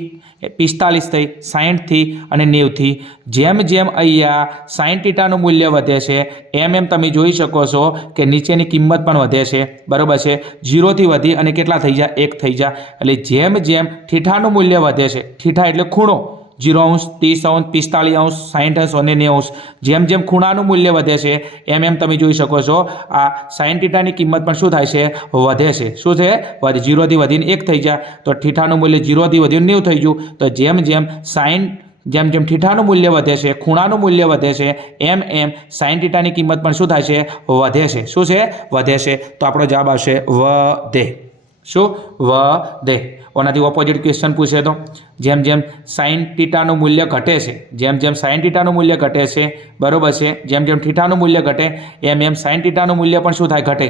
45 થઈ, 60 થઈ અને 90 થઈ। જેમ જેમ અહીંયા સાઇન થીટાનું મૂલ્ય વધે છે એમ એમ તમે જોઈ શકો છો કે નીચેની કિંમત પણ વધે છે, બરાબર છે। 0થી વધી અને કેટલા થઈ જાય? 1 થઈ જાય। એટલે જેમ જેમ થીટાનું મૂલ્ય વધે છે, થીટા એટલે ખૂણો, 0 અંશ, 30 અંશ, 45 અંશ, 60 અંશ અને 90 અંશ, જેમ જેમ ખૂણાનું મૂલ્ય વધે છે એમ એમ તમે જોઈ શકો છો આ સાઇન થીટાની કિંમત પણ શું થાય છે? વધે છે। શું છે? વધે। 0થી વધીને 1 થઈ જાય તો થીટાનું મૂલ્ય 0થી વધીને 90 થઈ ગયું। તો જેમ જેમ થીટાનું મૂલ્ય વધે છે, ખૂણાનું મૂલ્ય વધે છે, એમ એમ સાઇન થીટાની કિંમત પણ શું થાય છે? વધે છે। શું છે? વધે છે। તો આપણો જવાબ આવશે વધે। શું? વધે। ઓનાથી ઓપોઝિટ ક્વેશ્ચન પૂછે તો જેમ જેમ સાઇન થીટાનું મૂલ્ય ઘટે છે, જેમ જેમ સાઇન થીટાનું મૂલ્ય ઘટે છે, બરાબર છે, જેમ જેમ થીટાનું મૂલ્ય ઘટે એમ એમ સાઇન થીટાનું મૂલ્ય પણ શું થાય? ઘટે।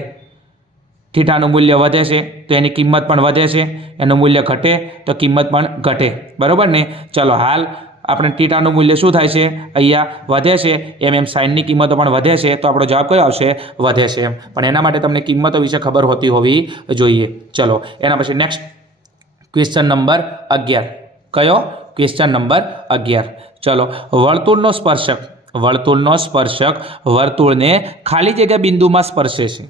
થીટાનું મૂલ્ય વધે છે તો એની કિંમત પણ વધે છે, એનું મૂલ્ય ઘટે તો કિંમત પણ ઘટે, બરાબર ને। ચલો, હાલ આપણે થીટાનું મૂલ્ય શું થાય છે? અહીંયા વધે છે, એમ એમ સાઇનની કિંમતો પણ વધે છે। તો આપણો જવાબ કયો આવશે? વધે છે। પણ એના માટે તમને કિંમતો વિશે ખબર હોતી હોવી જોઈએ। ચલો, એના પછી નેક્સ્ટ ક્વેશ્ચન નંબર 11। કયો? Question number 11। ચલો, વર્તુળનો સ્પર્શક, વર્તુળનો સ્પર્શક વર્તુળને ખાલી જગ્યા બિંદુમાં સ્પર્શે છે।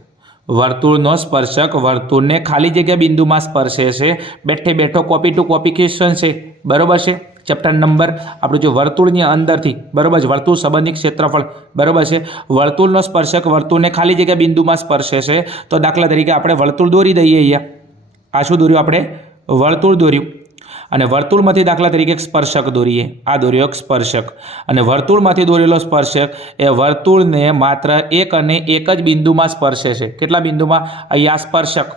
વર્તુળનો સ્પર્શક વર્તુળને ખાલી જગ્યા બિંદુમાં સ્પર્શે છે। બેઠે બેઠો કોપી ટુ કોપી ક્વેશ્ચન છે, બરાબર છે। ચેપ્ટર નંબર આપણું જો વર્તુળની અંદરથી, બરાબર છે, વર્તુળ સંબંધિત ક્ષેત્રફળ, બરાબર છે, વર્તુળનો સ્પર્શક વર્તુળને ખાલી જગ્યા બિંદુમાં સ્પર્શે છે। તો દાખલા તરીકે આપણે વર્તુળ દોરી દઈએ। અહીંયા આ શું દોર્યું? આપણે વર્તુળ દોર્યું, અને વર્તુળમાંથી દાખલા તરીકે એક સ્પર્શક દોરીએ। આ દોર્યો એક સ્પર્શક, અને વર્તુળમાંથી દોરેલો સ્પર્શક એ વર્તુળને માત્ર એક અને એક જ બિંદુમાં સ્પર્શે છે। કેટલા બિંદુમાં? અહીંયા સ્પર્શક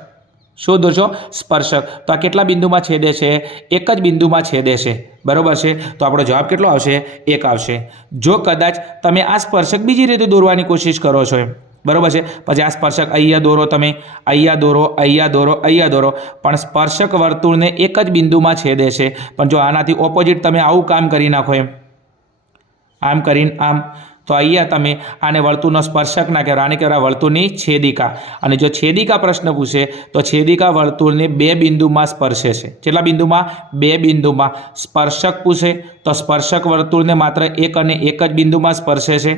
શું દોરશો? સ્પર્શક। તો આ કેટલા બિંદુમાં છેદે છે? એક જ બિંદુમાં છેદે છે, બરાબર છે। તો આપણો જવાબ કેટલો આવશે? 1 આવશે। જો કદાચ તમે આ સ્પર્શક બીજી રીતે દોરવાની કોશિશ કરો છો, બરાબર છે, પછી આ સ્પર્શક અહીંયા દોરો, તમે અહીંયા દોરો, અહીંયા દોરો, અહીંયા દોરો, પણ સ્પર્શક વર્તુળને એક જ બિંદુમાં છેદે છે। પણ જો આનાથી ઓપોઝિટ તમે આવું કામ કરી નાખો, એમ આમ કરીને આમ, તો અહીંયા તમે આને વર્તુળનો સ્પર્શક ના કહેવાય, આને કહેવાય વર્તુળની છેદિકા। અને જો છેદિકા પ્રશ્ન પૂછે તો છેદિકા વર્તુળને 2 બિંદુમાં સ્પર્શે છે। કેટલા બિંદુમાં? 2 બિંદુમાં। સ્પર્શક પૂછે તો સ્પર્શક વર્તુળને માત્ર એક અને એક જ બિંદુમાં સ્પર્શે છે।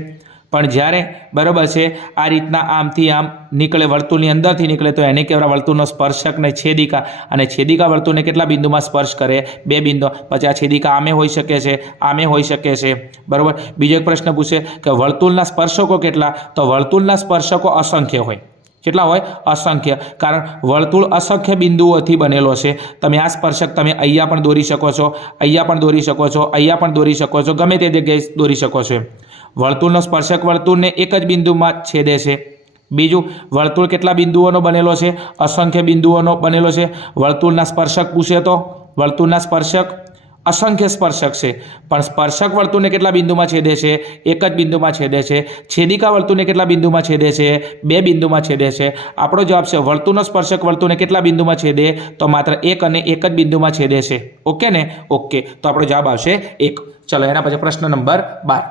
પણ જ્યારે, બરાબર છે, આ રીતના આમથી આમ નીકળે, વર્તુળની અંદરથી નીકળે, તો એને કહેવાય વર્તુળનો સ્પર્શક ને છેદિકા। અને છેદિકા વર્તુળને કેટલા બિંદુમાં સ્પર્શ કરે? 2 બિંદુ। પછી આ છેદિકા આમે હોઈ શકે છે, આમે હોઈ શકે છે, બરાબર। બીજો એક પ્રશ્ન પૂછે કે વર્તુળના સ્પર્શકો કેટલા? તો વર્તુળના સ્પર્શકો અસંખ્ય હોય। કેટલા હોય? અસંખ્ય। કારણ વર્તુળ અસંખ્ય બિંદુઓથી બનેલો છે। તમે આ સ્પર્શક તમે અહીંયા પણ દોરી શકો છો, અહીંયા પણ દોરી શકો છો, અહીંયા પણ દોરી શકો છો, ગમે તે જગ્યાએ દોરી શકો છો। વર્તુળનો સ્પર્શક વર્તુળને એક જ બિંદુમાં છેદે છે। બીજું, વર્તુળ કેટલા બિંદુઓનો બનેલો છે? અસંખ્ય બિંદુઓનો બનેલો છે। વર્તુળના સ્પર્શક પૂછે તો વર્તુળના સ્પર્શક અસંખ્ય સ્પર્શક છે, પણ સ્પર્શક વર્તુળને કેટલા બિંદુમાં છેદે છે? એક જ બિંદુમાં છેદે છે। છેદિકા વર્તુળને કેટલા બિંદુમાં છેદે છે? 2 બિંદુમાં છેદે છે। આપણો જવાબ છે વર્તુળનો સ્પર્શક વર્તુળને કેટલા બિંદુમાં છેદે? તો માત્ર એક અને એક જ બિંદુમાં છેદે છે। ઓકે ને? ઓકે। તો આપણો જવાબ આવશે 1। ચલો, એના પછી પ્રશ્ન નંબર 12।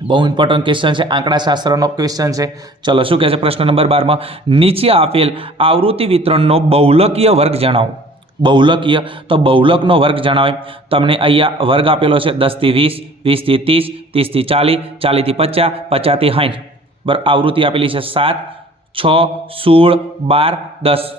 બહુ ઇમ્પોર્ટન્ટ ક્વેશ્ચન છે, આંકડાશાસ્ત્રનો ક્વેશ્ચન છે। ચલો, શું કહે છે પ્રશ્ન નંબર 12માં? નીચે આપેલ આવૃત્તિ વિતરણનો બહુલકીય વર્ગ જણાવો। બહુલકીય તો બહુલકનો વર્ગ જણાવે. તમને અહીંયા વર્ગ આપેલો છે 10 થી 20, 20 થી 30, 30 થી 40, 40 થી 50, 50 થી 60. બરાબર. આવૃત્તિ આપેલી છે 7, 6, 16, 12, 10.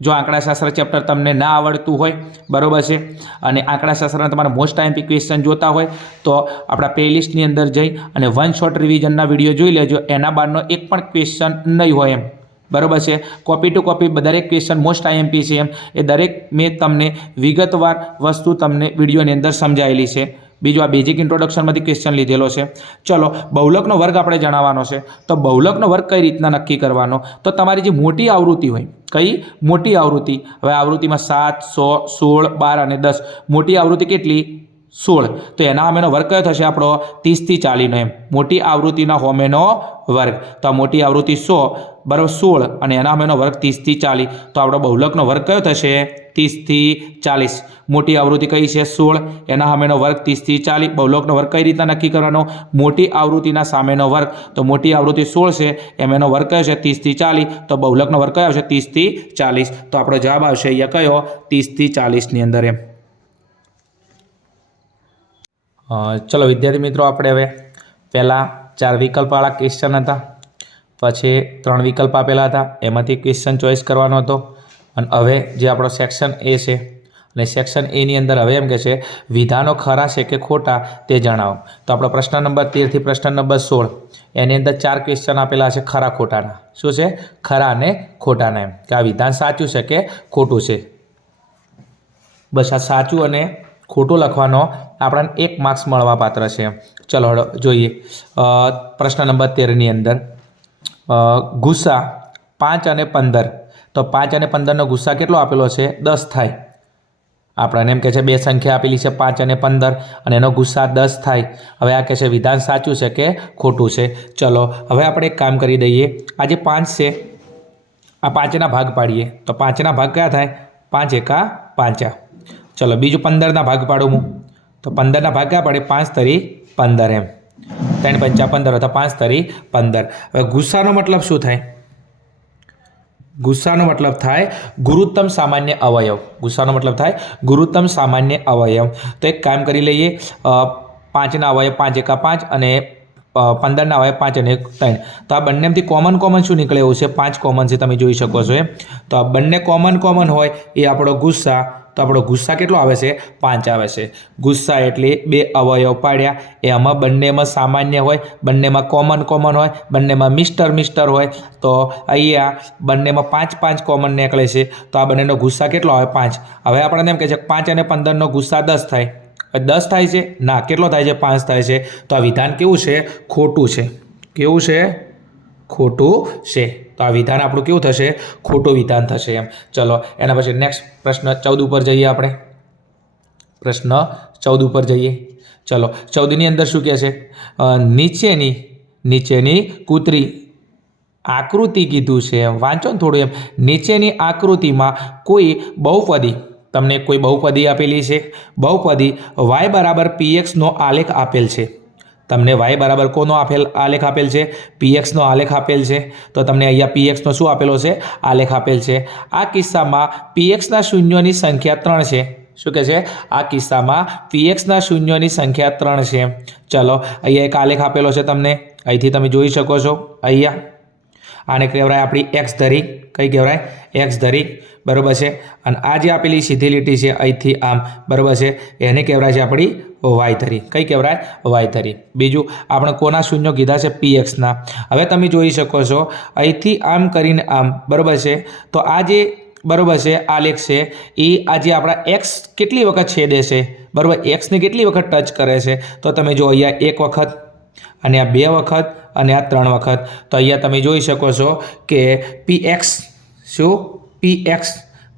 જો આંકડાશાસ્ત્ર ચેપ્ટર તમને ના આવડતું હોય, બરાબર છે, અને આંકડાશાસ્ત્રના તમારા મોસ્ટ આઈએમપી ક્વેશ્ચન જોતા હોય તો આપણા પ્લેલિસ્ટની અંદર જઈ અને વન શોર્ટ રિવિઝનના વિડીયો જોઈ લેજો. એના બહારનો એક પણ ક્વેશ્ચન નહીં હોય એમ, બરાબર છે. કોપી ટુ કોપી દરેક ક્વેશ્ચન મોસ્ટ આઈએમપી છે એમ, એ દરેક મેં તમને વિગતવાર વસ્તુ તમને વિડીયોની અંદર સમજાવેલી છે. બીજું આ બેઝિક ઇન્ટ્રોડક્શનમાંથી ક્વેશ્ચન લીધેલો છે. ચલો, બહુલકનો વર્ગ આપણે જણાવવાનો છે. તો બહુલકનો વર્ગ કઈ રીતના નક્કી કરવાનો? તો તમારી જે મોટી આવૃત્તિ હોય, કઈ મોટી આવૃત્તિ, હવે આવૃત્તિમાં 7, 100, 16, 12 અને 10. મોટી આવૃત્તિ કેટલી? 16. તો એના સામેનો વર્ગ કયો થશે આપણો? 30 થી 40 નો એમ. મોટી આવૃત્તિના સામેનો વર્ગ. તો આ મોટી આવૃત્તિ 100 બરાબર 16 અને એના સામેનો વર્ગ 30 થી 40. તો આપણો બહુલકનો વર્ગ કયો થશે? 30 થી 40. મોટી આવૃત્તિ કઈ છે? 16. એના સામેનો વર્ગ 30 થી 40. બહુલકનો વર્ગ કઈ રીતના નક્કી કરવાનો? મોટી આવૃત્તિના સામેનો વર્ગ. તો મોટી આવૃત્તિ 16 છે, એનો વર્ગ કયો છે? 30 થી 40. તો બહુલકનો વર્ગ કયો આવશે? 30 થી 40. તો આપણો જવાબ આવશે અહીંયા કયો? 30 થી 40 ની અંદર એમ. ચલો વિદ્યાર્થી મિત્રો, આપણે હવે પહેલાં 4 વિકલ્પવાળા ક્વેશ્ચન હતા, પછી 3 વિકલ્પ આપેલા હતા, એમાંથી ક્વેશ્ચન ચોઈસ કરવાનો હતો. અને હવે જે આપણો સેક્શન એ છે, અને સેક્શન એની અંદર હવે એમ કહે છે વિધાનો ખરા છે કે ખોટા તે જણાવો. તો આપણો પ્રશ્ન નંબર 13 થી પ્રશ્ન નંબર 16, એની અંદર 4 ક્વેશ્ચન આપેલા છે ખરા ખોટાના. શું છે? ખરા અને ખોટાના એમ, કે આ વિધાન સાચું છે કે ખોટું છે. બસ આ સાચું અને ખોટું લખવાનો આપણને 1 માર્ક્સ મળવા પાત્ર છે. ચલો જોઈએ પ્રશ્ન નંબર 13ની અંદર ગુસ્સા 5 અને 15. તો 5 અને 15નો ગુસ્સા કેટલો આપેલો છે? 10 થાય. આપણને એમ કહે છે બે સંખ્યા આપેલી છે 5 અને 15 અને એનો ગુસ્સા 10 થાય. હવે આ કહે છે વિધાન સાચું છે કે ખોટું છે. ચલો હવે આપણે એક કામ કરી દઈએ. આ જે 5 છે, આ 5ના ભાગ પાડીએ. તો 5ના ભાગ કયા થાય? 5 એકા 5. ચલો બીજું 15ના ભાગ પાડું હું. તો 15ના ભાગ કયા પડે? 5 તરી 15 એમ. 3 5 15 તો 5 તરી 15. હવે ગુસ્સાનો મતલબ શું થાય? ગુસ્સાનો મતલબ થાય ગુરુત્તમ સામાન્ય અવયવ. ગુસ્સાનો મતલબ થાય ગુરુત્તમ સામાન્ય અવયવ. તો એક કામ કરી લઈએ. 5ના અવયવ 5 એકા 5 અને 15ના અવયવ 5 અને 3. તો આ બંનેમાંથી કોમન શું નીકળે એવું છે? 5 કોમન છે, તમે જોઈ શકો છો એમ. તો આ બંને કોમન હોય એ આપણો ગુસ્સા. તો આપણો ગુસ્સા કેટલો આવે છે? 5 આવે છે. ગુસ્સા એટલે 2 અવયવ પાડ્યા, એમાં બંનેમાં સામાન્ય હોય, બંનેમાં કોમન હોય, બંનેમાં મિસ્ટર હોય. તો અહીંયા બંનેમાં 5 કોમન નીકળે છે. તો આ બંનેનો ગુસ્સા કેટલો આવે? 5. હવે આપણને એમ કહે છે 5 અને 15નો ગુસ્સા 10 થાય. 10 થાય છે? ના, કેટલો થાય છે? 5 થાય છે. તો આ વિધાન કેવું છે? ખોટું છે. કેવું છે? ખોટું છે. તો આ વિધાન આપણું કેવું થશે? ખોટું વિધાન થશે એમ. ચલો એના પછી નેક્સ્ટ પ્રશ્ન 14 ઉપર જઈએ આપણે. પ્રશ્ન 14 ઉપર જઈએ. ચલો 14ની અંદર શું કહે છે? નીચેની કૂતરી આકૃતિ કીધું છે, વાંચો ને થોડું એમ. નીચેની આકૃતિમાં કોઈ બહુપદી, તમને કોઈ બહુપદી આપેલી છે. બહુપદી y બરાબર pxનો આલેખ આપેલ છે. તમને y બરાબર કોનો આલેખ આપેલ છે? pxનો આલેખ આપેલ છે. તો તમને અહીંયા pxનો શું આપેલો છે? આલેખ આપેલ છે. આ કિસ્સામાં pxના શૂન્યોની સંખ્યા 3 છે. શું કહે છે? આ કિસ્સામાં pxના શૂન્યોની સંખ્યા 3 છે. ચલો અહીંયા એક આલેખ આપેલો છે તમને, અહીંથી તમે જોઈ શકો છો. અહીંયા આને કહેવાય આપણી એક્સ ધરી. કઈ કહેવાય? એક્સ ધરી, બરાબર છે. અને આ જે આપેલી સીધી લીટી છે અહીંથી આમ, બરાબર છે, એને કહેવાય છે આપણી વાય ધરી. કઈ કહેવાય? વાય ધરી. બીજું આપણે કોના શૂન્યો કીધા છે? pxના. હવે તમે જોઈ શકો છો અહીંથી આમ કરીને આમ, બરાબર છે. તો આ જે બરાબર છે આલેખ છે એ આજે આપણા એક્સ કેટલી વખત છેદે છે? બરાબર, એક્સને કેટલી વખત ટચ કરે છે? તો તમે જો અહીંયા 1 વખત, અને આ 2 વખત, અને આ 3 વખત. તો અહીંયા તમે જોઈ શકો છો કે px શું? px.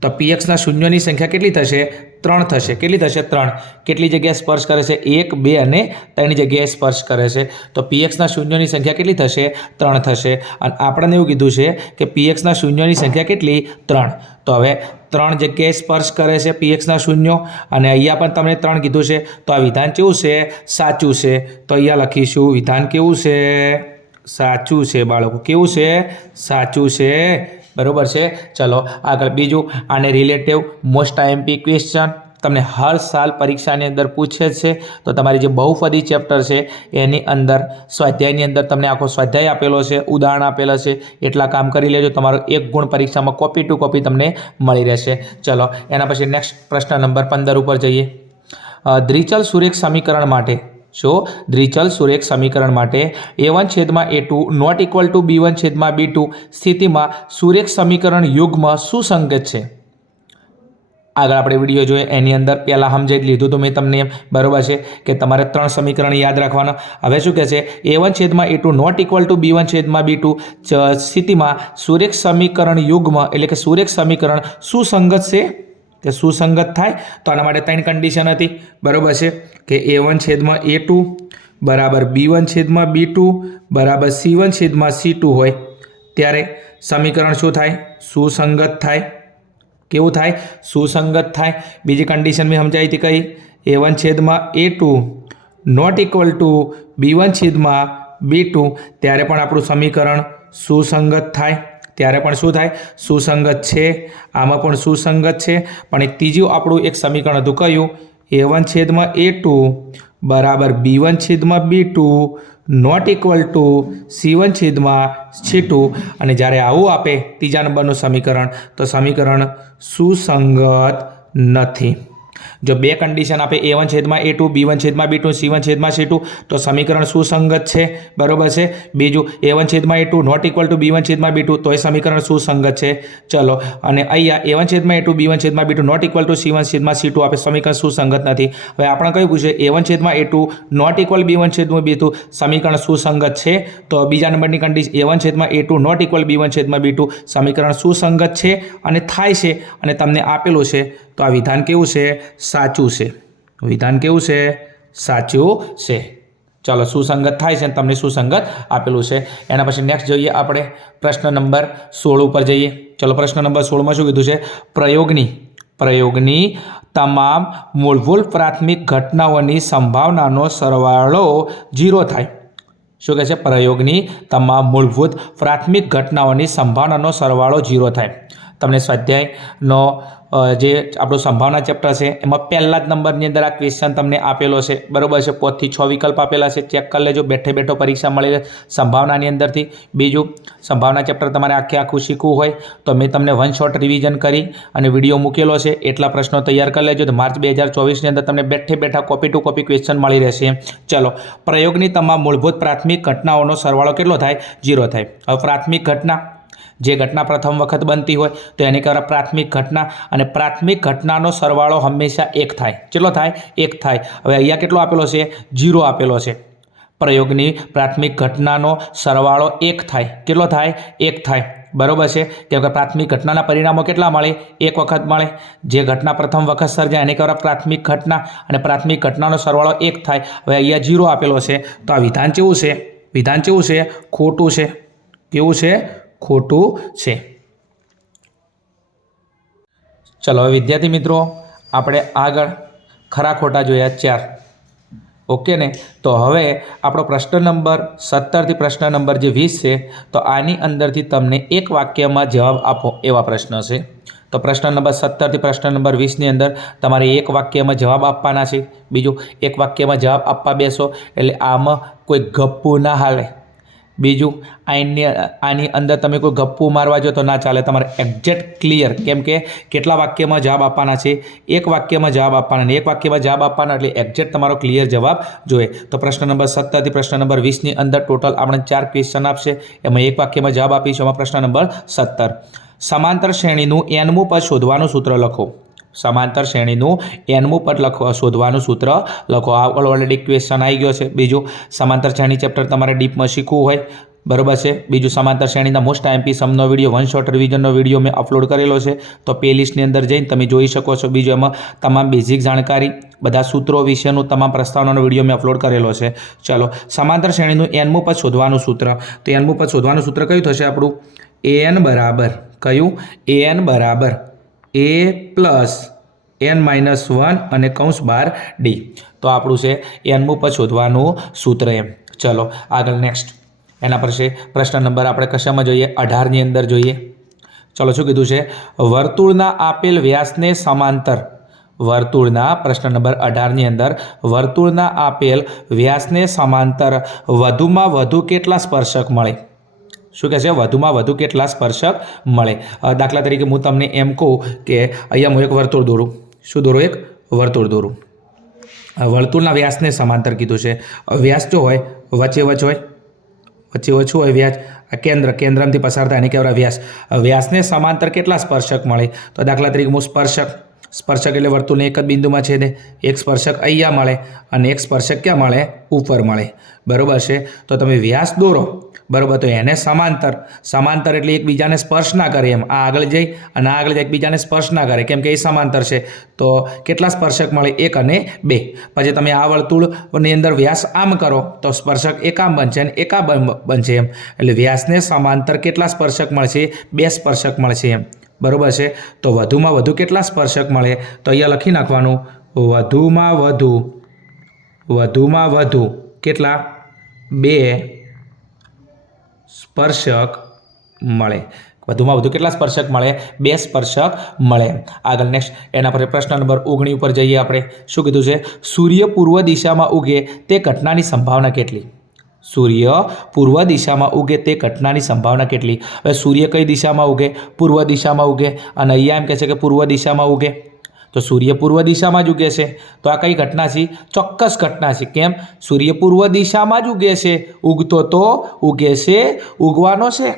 તો pxના શૂન્યોની સંખ્યા કેટલી થશે? 3 થશે. કેટલી થશે? 3. કેટલી જગ્યાએ સ્પર્શ કરે છે? 1, 2 અને 3 જગ્યાએ સ્પર્શ કરે છે. તો pxના શૂન્યોની સંખ્યા કેટલી થશે? 3 થશે. અને આપણને એવું કીધું છે કે pxના શૂન્યોની સંખ્યા કેટલી? 3. તો હવે 3 જગ્યાએ સ્પર્શ કરે છે pxના શૂન્યો, અને અહીંયા પણ તમને 3 કીધું છે. તો આ વિધાન કેવું છે? સાચું છે. તો અહીંયા લખીશું વિધાન કેવું છે? સાચું છે બાળકો. કેવું છે? સાચું છે. बराबर है। चलो आगे बीजू आने रिलेटिव मोस्ट आईएमपी क्वेश्चन तमने हर साल परीक्षा अंदर पूछे छे। तो तमारी जो बहुपदी चेप्टर है एनी अंदर स्वाध्याय अंदर तमने आखो स्वाध्याय आपेलो है, उदाहरण आपेला है, एटला काम करी लेजो, तमारो 1 गुण परीक्षा में कॉपी टू कॉपी तमने मळी रहेशे। चलो एना पछी नेक्स्ट प्रश्न नंबर 15 पर जईए। द्विचल सुरेख समीकरण माटे शो द्विचल सुरेख समीकरण माटे a1/a2 not equal to b1/b2 स्थिति में सुरेख समीकरण युग्म सुसंगत है। आगे આપણે વિડીયો જોઈએ એની અંદર પહેલાં સમજાવી લીધું તો મેં તમને બરાબર છે કે તમારે 3 સમીકરણ યાદ રાખવાના। હવે શું કહે છે a1/a2 not equal two b1/b2 સ્થિતિમાં સુરેખ સમીકરણ યુગ્મ એટલે કે સુરેખ સમીકરણ સુસંગત છે તે સુસંગત થાય તો આના માટે 3 કન્ડિશન હતી બરાબર છે કે a1/a2 બરાબર b1/b2 બરાબર c1/c2 હોય ત્યારે સમીકરણ શું થાય સુસંગત થાય। केवुं थाय सुसंगत थाय। बीजी कंडीशन में समझाई थी कई a1/a2 not equal to b1/b2 त्यारे पण आपणुं समीकरण सुसंगत थाय। त्यारे पण शुं थाय सुसंगत छे, आमां पण सुसंगत छे। पण एक तीजું આપણું एक समीकरण हतुं कयुं a1/a2 बराबर b1/b2 not equal to c1/c2 અને જ્યારે આવું આપે ત્રીજા નંબરનું સમીકરણ તો સમીકરણ સુસંગત નથી। जो बे कंडीशन आपे a1/a2 b1/b2 c1/c2 तो समीकरण सुसंगत है बराबर है। Biju a1/a2 not equal to b1/b2 तो समीकरण सुसंगत है। चलो अने अहींया a1/a2 b1/b2 not equal to c1/c2 आपे समीकरण सुसंगत नहीं। हवे आपणे कयुं पूछे a1/a2 नॉट इक्वल b1/b2 समीकरण सुसंगत है तो बीजा नंबरनी condition a1/a2 not equal b1/b2 समीकरण सुसंगत है अने थाय छे अने तमने आपेलुं छे तो आ विधान केवुं छे साचुं छे। विधान केवुं छे साचुं छे। चलो सुसंगत थाय छे तमने सुसंगत आपेलुं छे। एना पछी नेक्स्ट जोईए आपणे प्रश्न नंबर 16 पर जईए। चलो प्रश्न नंबर 16 में शुं कीधुं छे प्रयोगनी तमाम मूलभूत प्राथमिक घटनाओनी संभावनानो सरवाळो 0 थाय। शुं कहे छे प्रयोगनी तमाम मूलभूत प्राथमिक घटनाओनी संभावनानो सरवाळो 0 थाय। तमने स्वाध्यायनो जे આપણું संभावना चेप्टर है एम पहला ज नंबरनी अंदर आ क्वेश्चन तमने आपेलो है बराबर है। 5 થી 6 विकल्प आपेला है, चेक कर लेजो बैठे बैठो परीक्षा मळी संभावनानी अंदरथी। बीजू संभावना चेप्टर तमारे आखे आखुं शीखवुं होय तो मैं तमने वन शॉट रिविजन करी अने विडियो मूकेलो है, एटला प्रश्नों तैयार कर लेजो तो मार्च 2024 अंदर तमने बैठे बैठा कॉपी टू कॉपी क्वेश्चन मळी रहेशे। चलो प्रयोगनी तमाम मूलभूत प्राथमिक घटनाओनो सरवाळो केटलो थाय 0 थाय। हवे प्राथमिक घटना जे घटना प्रथम वखत बनती हो तो एने कहेवाय प्राथमिक घटना अने प्राथमिक घटनानो सरवाळो हमेशा 1 थाय। केटलो थाय 1 थाय। हवे अहींया केटलो आपेलो छे 0 आपेलो छे। प्रयोगनी प्राथमिक घटनानो सरवाळो 1 थाय। केटलो थाय 1 थाय बराबर है। केम के प्राथमिक घटनाना परिणामों केटला मळे 1 वखत मळे। जे घटना प्रथम वखत सर्जाय एने कहेवाय प्राथमिक घटना अने प्राथमिक घटनानो सरवाळो 1 थाय। हवे अहींया 0 आपेलो छे तो आ विधान केवुं छे विधान केवुं छे खोटुं छे। केवुं छे खोटू छे। चलो विद्यार्थी मित्रों आपणे आगळ खरा खोटा जोया 4 ओके ने। तो हवे आपणो प्रश्न नंबर 17 थी प्रश्न नंबर जे 20 है तो आनी अंदरथी तमने एक वाक्यमां जवाब आपो एवा प्रश्न छे। तो प्रश्न नंबर 17 थी प्रश्न नंबर 20 नी अंदर तमारे एक वाक्यमां जवाब आपवाना छे। बीजू एक वाक्यमां जवाब आपवा बेसो एटले आमां कोई गप्पू ना हाले। बीजू आनी अंदर तमे कोई गप्पू मारवा जो तो ना चले, तमारे एक्जेक्ट क्लियर केम के केटला वाक्य में जवाब आपवाना छे एक वाक्य में जवाब आपवाना एक वाक्य में जवाब आपवाना एटले एक्जेक्ट तमारो क्लियर जवाब जोईए। तो प्रश्न नंबर 17 थी प्रश्न नंबर 20 नी अंदर टोटल आपणे 4 क्वेश्चन आपशे एमां एक वाक्य में जवाब आपीशुं। एमां प्रश्न नंबर 17 समांतर श्रेणीनुं एनमुं पद शोधवानुं सूत्र लखो। समांतर श्रेणीनुं एनमुं पद शोधवानुं सूत्र लखो। आ ऑलरेडी क्वेश्चन आई गयो छे। बीजू समांतर श्रेणी चेप्टर तमारे डीप में शीखवुं होय बराबर है। बीजू समांतर श्रेणीना मोस्ट आईएमपी समनो विडियो वन शॉट रिविजननो विडियो में अपलोड करेलो है तो प्लेलिस्टनी अंदर जईने तमे जोई शको छो। बीजू एमां तमाम बेसिक जानकारी बधा सूत्रों विशेनु तमाम प्रस्तावनानो विडियो में अपलोड करेलो है। चलो समांतर श्रेणीनुं एनमुं पद शोधवानुं सूत्र तो एनमुं पद शोधवानुं सूत्र कयुं थशे आपणुं एन बराबर कयुं एन बराबर ए प्लस n-1 અને કૌંસ બાર ડી। तो આપણું છે એનમું પદ શોધવાનું सूत्र एम। चलो આગળ नेक्स्ट एना पर છે प्रश्न नंबर આપણે કશામાં જોઈએ 18 ની અંદર જોઈએ। ચલો શું કીધું છે? વર્તુળના આપેલ વ્યાસને સમાંતર, વર્તુળના પ્રશ્ન નંબર 18ની અંદર વર્તુળના આપેલ વ્યાસને સમાંતર વધુમાં વધુ કેટલા સ્પર્શક મળે? શું કહે છે? વધુમાં વધુ કેટલા સ્પર્શક મળે? દાખલા તરીકે હું તમને એમ કહું કે અહીંયા હું એક વર્તુળ દોરું. શું દોરું? એક વર્તુળ દોરું. વર્તુળના વ્યાસને સમાંતર કીધું છે. વ્યાસ જો હોય વચ્ચે વચ્ચ હોય, વચ્ચે વચ્ચ હોય વ્યાસ, આ કેન્દ્રમાંથી પસાર થાય એને કહેવાય વ્યાસ. વ્યાસને સમાંતર કેટલા સ્પર્શક મળે? તો દાખલા તરીકે હું સ્પર્શક એટલે વર્તુળને એક જ બિંદુમાં છેદે. એક સ્પર્શક અહીંયા મળે અને એક સ્પર્શક ક્યાં મળે? ઉપર મળે. બરાબર છે? તો તમે વ્યાસ દોરો, બરાબર, તો એને સમાંતર એટલે એકબીજાને સ્પર્શ ના કરે એમ. આ આગળ જઈ અને આ આગળ જઈ એકબીજાને સ્પર્શ ના કરે કેમ કે એ સમાંતર છે. તો કેટલા સ્પર્શક મળે? 1 અને 2. પછી તમે આ વર્તુળની અંદર વ્યાસ આમ કરો તો સ્પર્શક એક આમ બનશે અને એક આ બનશે એમ. એટલે વ્યાસને સમાંતર કેટલા સ્પર્શક મળશે? 2 સ્પર્શક મળશે એમ. બરાબર છે? તો વધુમાં વધુ કેટલા સ્પર્શક મળે? તો અહીંયા લખી નાખવાનું વધુમાં વધુ કેટલા? 2 સ્પર્શક મળે. વધુમાં વધુ કેટલા સ્પર્શક મળે? 2 સ્પર્શક મળે. આગળ નેક્સ્ટ એના પર પ્રશ્ન નંબર 19 ઉપર જઈએ આપણે. શું કીધું છે? સૂર્ય પૂર્વ દિશામાં ઉગે તે ઘટનાની સંભાવના કેટલી? સૂર્ય પૂર્વ દિશામાં ઉગે તે ઘટનાની સંભાવના કેટલી? હવે સૂર્ય કઈ દિશામાં ઉગે? પૂર્વ દિશામાં ઉગે. અને અહીંયા એમ કહે છે કે પૂર્વ દિશામાં ઉગે. તો સૂર્ય પૂર્વ દિશામાં જ ઉગે છે. તો આ કઈ ઘટના છે? ચોક્કસ ઘટના છે. કેમ? સૂર્ય પૂર્વ દિશામાં જ ઉગે છે. ઉગતો તો ઉગે છે, ઉગવાનો છે.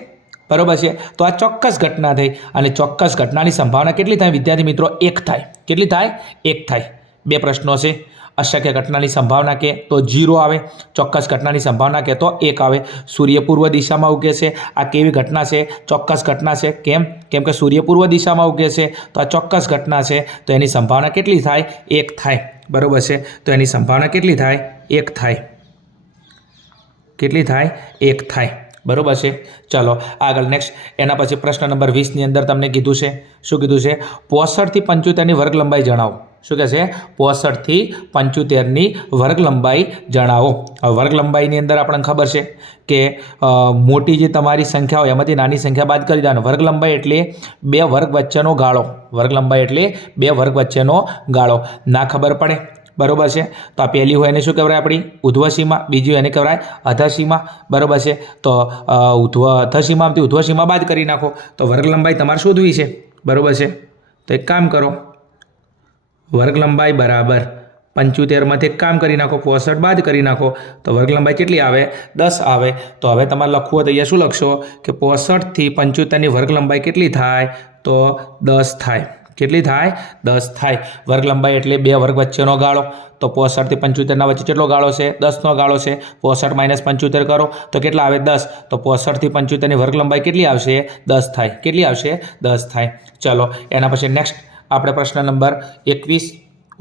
બરાબર છે? તો આ ચોક્કસ ઘટના થઈ અને ચોક્કસ ઘટનાની સંભાવના કેટલી થાય વિદ્યાર્થી મિત્રો? 1 થાય. કેટલી થાય? 1 થાય. 2 પ્રશ્નો છે. અશક્ય ઘટનાની સંભાવના કે તો 0 આવે, ચોક્કસ ઘટનાની સંભાવના કે તો 1 આવે. સૂર્ય પૂર્વ દિશામાં ઉગે છે, આ કેવી ઘટના છે? ચોક્કસ ઘટના છે. કેમ કે સૂર્ય પૂર્વ દિશામાં ઉગે છે તો આ ચોક્કસ ઘટના છે. તો એની સંભાવના કેટલી થાય? 1 થાય. બરાબર છે? તો એની સંભાવના કેટલી થાય? 1 થાય. કેટલી થાય? 1 થાય. બરાબર છે? ચાલો આગળ નેક્સ્ટ એના પછી પ્રશ્ન નંબર 20ની અંદર તમને કીધું છે. શું કીધું છે? 65 થી 75ની વર્ગ લંબાઈ જણાવો. શું કહે છે? 65 થી 75ની વર્ગ લંબાઈ જણાવો. વર્ગ લંબાઈની અંદર આપણને ખબર છે કે મોટી જે તમારી સંખ્યા હોય એમાંથી નાની સંખ્યા બાદ કરી દેવાનો. વર્ગ લંબાઈ એટલે 2 વર્ગ વચ્ચેનો ગાળો. વર્ગ લંબાઈ એટલે 2 વર્ગ વચ્ચેનો ગાળો. ના ખબર પડે, બરાબર છે, તો આ પહેલી હોય એને શું કહેવાય? આપણી ઉધ્વસીમા. બીજી એને કહેવાય અધસીમા. બરાબર છે? તો અધસીમામાંથી ઉધ્વસીમા બાદ કરી નાખો તો વર્ગ લંબાઈ તમારે શોધવી છે. બરાબર છે? તો એક કામ કરો, વર્ગ લંબાઈ બરાબર 75માંથી એક કામ કરી નાખો, 65 બાદ કરી નાખો તો વર્ગ લંબાઈ કેટલી આવે? 10 આવે. તો હવે તમારે લખવું હોય તો અહીંયા શું લખશો કે 65 થી 75ની વર્ગ લંબાઈ કેટલી થાય? તો 10 થાય. કેટલી થાય? 10 થાય. વર્ગ લંબાઈ એટલે 2 વર્ગ વચ્ચેનો ગાળો. તો 65 થી 75ના વચ્ચે કેટલો ગાળો છે? 10નો ગાળો છે. 65 - 75 કરો તો કેટલા આવે? 10. તો 65 થી 75ની વર્ગ લંબાઈ કેટલી આવશે? 10 થાય. કેટલી આવશે? 10 થાય. ચલો એના પછી નેક્સ્ટ આપણે પ્રશ્ન નંબર 21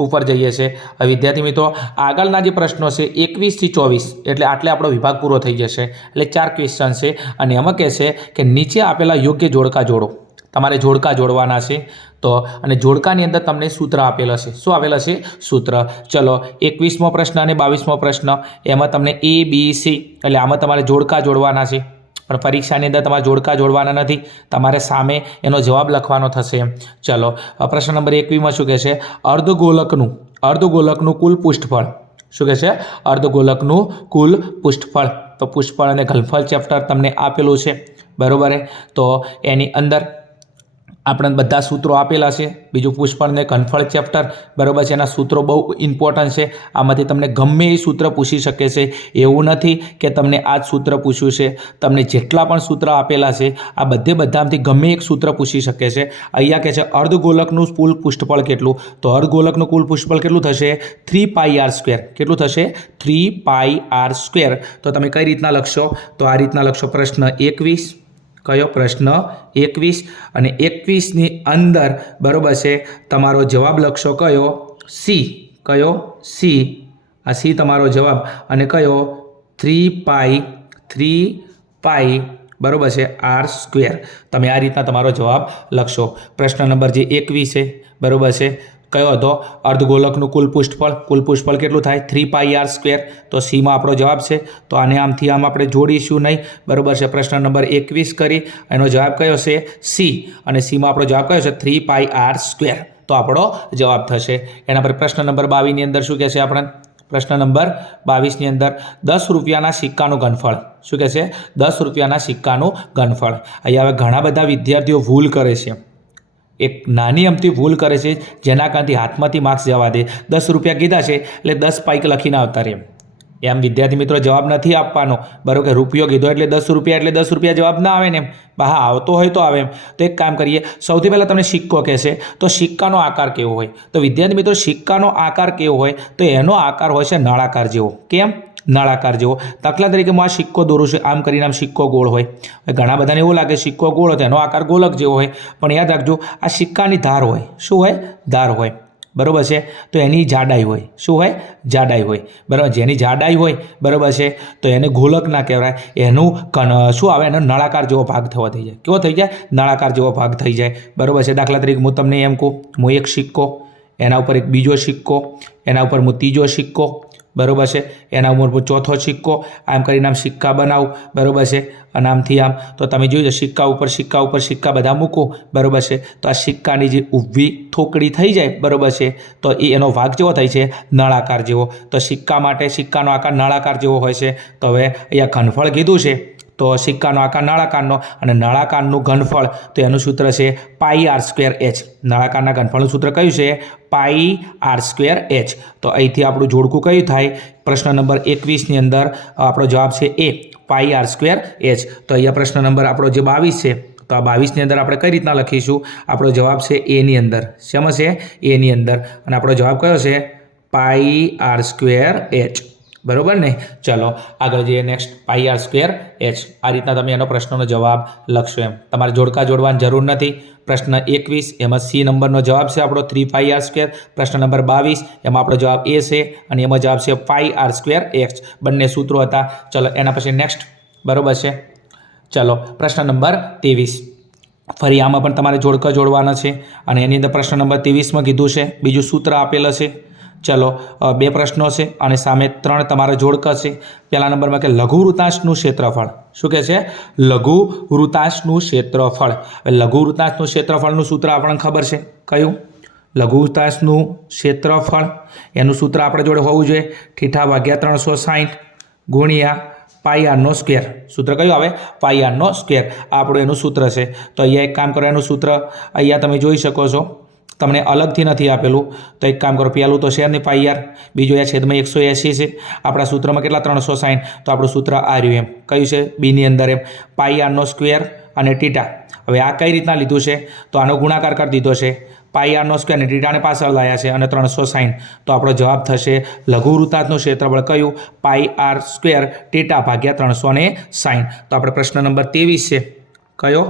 ઉપર જઈએ છીએ. વિદ્યાર્થી મિત્રો આગળના જે પ્રશ્નો છે 21 થી 24 એટલે આટલે આપણો વિભાગ પૂરો થઈ જશે. એટલે 4 ક્વેશ્ચન છે અને એમાં કહે છે કે નીચે આપેલા યોગ્ય જોડકા જોડો. તમારે જોડકા જોડવાના છે. તો અને જોડકાની અંદર તમને સૂત્ર આપેલા છે. શું આપેલા છે? સૂત્ર. ચલો 21મો પ્રશ્ન અને 22મો પ્રશ્ન એમાં તમને A B C એટલે આમાં તમારે જોડકા જોડવાના છે. પણ પરીક્ષાની અંદર તમારે જોડકા જોડવાના નથી, તમારે સામે એનો જવાબ લખવાનો થશે. ચલો પ્રશ્ન નંબર 21માં શું કહે છે? અર્ધગોલકનું કુલ પૃષ્ઠફળ. શું કહે છે? અર્ધગોલકનું કુલ પૃષ્ઠફળ. તો પૃષ્ઠફળ અને ઘનફળ ચેપ્ટર તમને આપેલું છે. બરાબર? તો એની અંદર આપણે બધા સૂત્રો આપેલા છે. બીજું પૃષ્ઠફળ ને ઘનફળ ચેપ્ટર, બરાબર છે, એના સૂત્રો બહુ ઇમ્પોર્ટન્ટ છે. આમાંથી તમને ગમે એ સૂત્ર પૂછી શકે છે. એવું નથી કે તમને આ જ સૂત્ર પૂછ્યું છે. તમને જેટલા પણ સૂત્ર આપેલા છે આ બધામાંથી ગમે એક સૂત્ર પૂછી શકે છે. અહીંયા કહે છે અર્ધગોલકનું કુલ પૃષ્ઠફળ કેટલું? તો અર્ધગોલકનું કુલ પૃષ્ઠફળ કેટલું થશે? 3πr². કેટલું થશે? 3πr². તો તમે કઈ રીતના લખશો? તો આ રીતના લખશો. પ્રશ્ન 21. કયો? પ્રશ્ન 21. અને 21ની અંદર બરાબર છે તમારો જવાબ લખશો કયો? C. કયો? C. આ C તમારો જવાબ. અને કયો? 3π બરાબર છે r². તમે આ રીતના તમારો જવાબ લખશો. પ્રશ્ન નંબર જે 21 છે, બરાબર છે, કયો હતો? અર્ધગોલકનું કુલ પૃષ્ઠફળ કેટલું થાય? 3πr². તો સીમાં આપણો જવાબ છે. તો આને આમથી આમ આપણે જોડીશું નહીં, બરાબર છે. પ્રશ્ન નંબર 21 કરી, એનો જવાબ કયો છે? સી. અને સીમાં આપણો જવાબ કયો છે? 3πr². તો આપણો જવાબ થશે. એના પર પ્રશ્ન નંબર 22ની અંદર શું કહે છે આપણે? પ્રશ્ન નંબર 22ની અંદર 10 રૂપિયાના સિક્કાનું ઘનફળ. શું કહે છે? 10 રૂપિયાના સિક્કાનું ઘનફળ. અહીંયા હવે ઘણા બધા વિદ્યાર્થીઓ ભૂલ કરે છે. એક નાની અમથી ભૂલ કરે છે, જેના કારણથી હાથમાંથી માર્ક્સ જવા દે. 10 રૂપિયા કીધા છે એટલે 10 પાઈક લખીને આવતા રહે. એમ વિદ્યાર્થી મિત્રો જવાબ નથી આપવાનો, બરાબર કે રૂપિયો કીધો એટલે 10 રૂપિયા એટલે 10 રૂપિયા જવાબ ના આવે ને એમ. હા, આવતો હોય તો આવે એમ. તો એક કામ કરીએ, સૌથી પહેલાં તમને સિક્કો કહેશે તો સિક્કાનો આકાર કેવો હોય? તો વિદ્યાર્થી મિત્રો સિક્કાનો આકાર કેવો હોય? તો એનો આકાર હોય છે નળાકાર જેવો. કેમ? નળાકાર જેવો. દાખલા તરીકે હું આ સિક્કો દોરું છું, આમ કરીને આમ સિક્કો ગોળ હોય. ઘણા બધાને એવું લાગે સિક્કો ગોળ હોય તો એનો આકાર ગોલક જેવો હોય, પણ યાદ રાખજો આ સિક્કાની ધાર હોય. શું હોય? ધાર હોય, બરાબર છે. તો એની જાડાઈ હોય. શું હોય? જાડાઈ હોય, બરાબર. જેની જાડાઈ હોય, બરાબર છે, તો એને ગોલક ના કહેવાય. એનું શું આવે? એનો નળાકાર જેવો ભાગ થવા થઈ જાય. કેવો થઈ જાય? નળાકાર જેવો ભાગ થઈ જાય, બરાબર છે. દાખલા તરીકે હું તમને એમ કહું, હું એક સિક્કો, એના ઉપર એક બીજો સિક્કો, એના ઉપર હું ત્રીજો સિક્કો, બરાબર છે, એના ઉપર ચોથો સિક્કો, આમ કરીને આમ સિક્કા બનાવું, બરાબર છે. અને આમથી આમ તો તમે જોયું સિક્કા ઉપર સિક્કા બધા મૂકો, બરાબર છે. તો આ સિક્કાની જે ઊભી થોકડી થઈ જાય, બરાબર છે, તો એનો ભાગ કેવો થાય છે? નળાકાર જેવો. તો સિક્કા માટે સિક્કાનો આકાર નળાકાર જેવો હોય છે. તો હવે અહીંયા ઘનફળ કીધું છે, તો સિક્કાનો આકાર નળાકારનો, અને નળાકારનું ઘનફળ તો એનું સૂત્ર છે πr²h. નળાકારના ઘનફળનું સૂત્ર કયું છે? πr²h. તો અહીંથી આપણું જોડકું કયું થાય? પ્રશ્ન નંબર 21ની અંદર આપણો જવાબ છે એ, πr²h. તો અહીંયા પ્રશ્ન નંબર આપણો જે 22 છે, તો આ 22ની અંદર આપણે કઈ રીતના લખીશું? આપણો જવાબ છે એની અંદર. શેમાં છે? એની અંદર. અને આપણો જવાબ કયો છે? πr²h. બરાબર ને? ચલો આગળ જઈએ. Next πr²h. આ રીતના તમે એનો પ્રશ્નનો જવાબ લખશો. એમ તમારે જોડકા જોડવાની જરૂર નથી. પ્રશ્ન 21 એમાં સી નંબરનો જવાબ છે આપણો 3πr². પ્રશ્ન નંબર 22 એમાં આપણો જવાબ એ છે, અને એમાં જવાબ છે πr²h. બંને સૂત્રો હતા. ચલો એના પછી નેક્સ્ટ, બરાબર છે. ચલો પ્રશ્ન નંબર 23. ફરી આમાં પણ તમારે જોડકા જોડવાના છે, અને એની અંદર પ્રશ્ન નંબર 23માં કીધું છે બીજું સૂત્ર આપેલું છે. ચલો 2 પ્રશ્નો છે અને સામે 3 તમારા જોડકા છે. પહેલા નંબરમાં કે લઘુ વૃત્તાંશનું ક્ષેત્રફળ. શું કહે છે? લઘુ વૃત્તાંશનું ક્ષેત્રફળ. લઘુ વૃત્તાંશનું ક્ષેત્રફળનું સૂત્ર આપણને ખબર છે. કયું? લઘુ વૃત્તાંશનું ક્ષેત્રફળ એનું સૂત્ર આપણે જોડે હોવું જોઈએ. θ/360 ગુણ્યા πr². સૂત્ર કયું આવે? πr². આ આપણું એનું સૂત્ર છે. તો અહીંયા એક કામ કરો, એનું સૂત્ર અહીંયા તમે જોઈ શકો છો, તમને અલગથી નથી આપેલું. તો એક કામ કરો, પહેલું તો છે નહીં πr, બીજો એ છેદમાં 180 છે. આપણા સૂત્રમાં કેટલા? 360. તો આપણું સૂત્ર આ રહ્યું. એમ કયું છે? બીની અંદર એમ πr² અને θ. હવે આ કઈ રીતના લીધું છે? તો આનો ગુણાકાર કરી દીધો છે. πr² અને θને પાછળ લાવ્યા છે, અને 360. તો આપણો જવાબ થશે લઘુ વૃત્તાંશનું ક્ષેત્રફળ કયું? πr² θ/360. તો આપણે પ્રશ્ન નંબર 23 છે. કયો?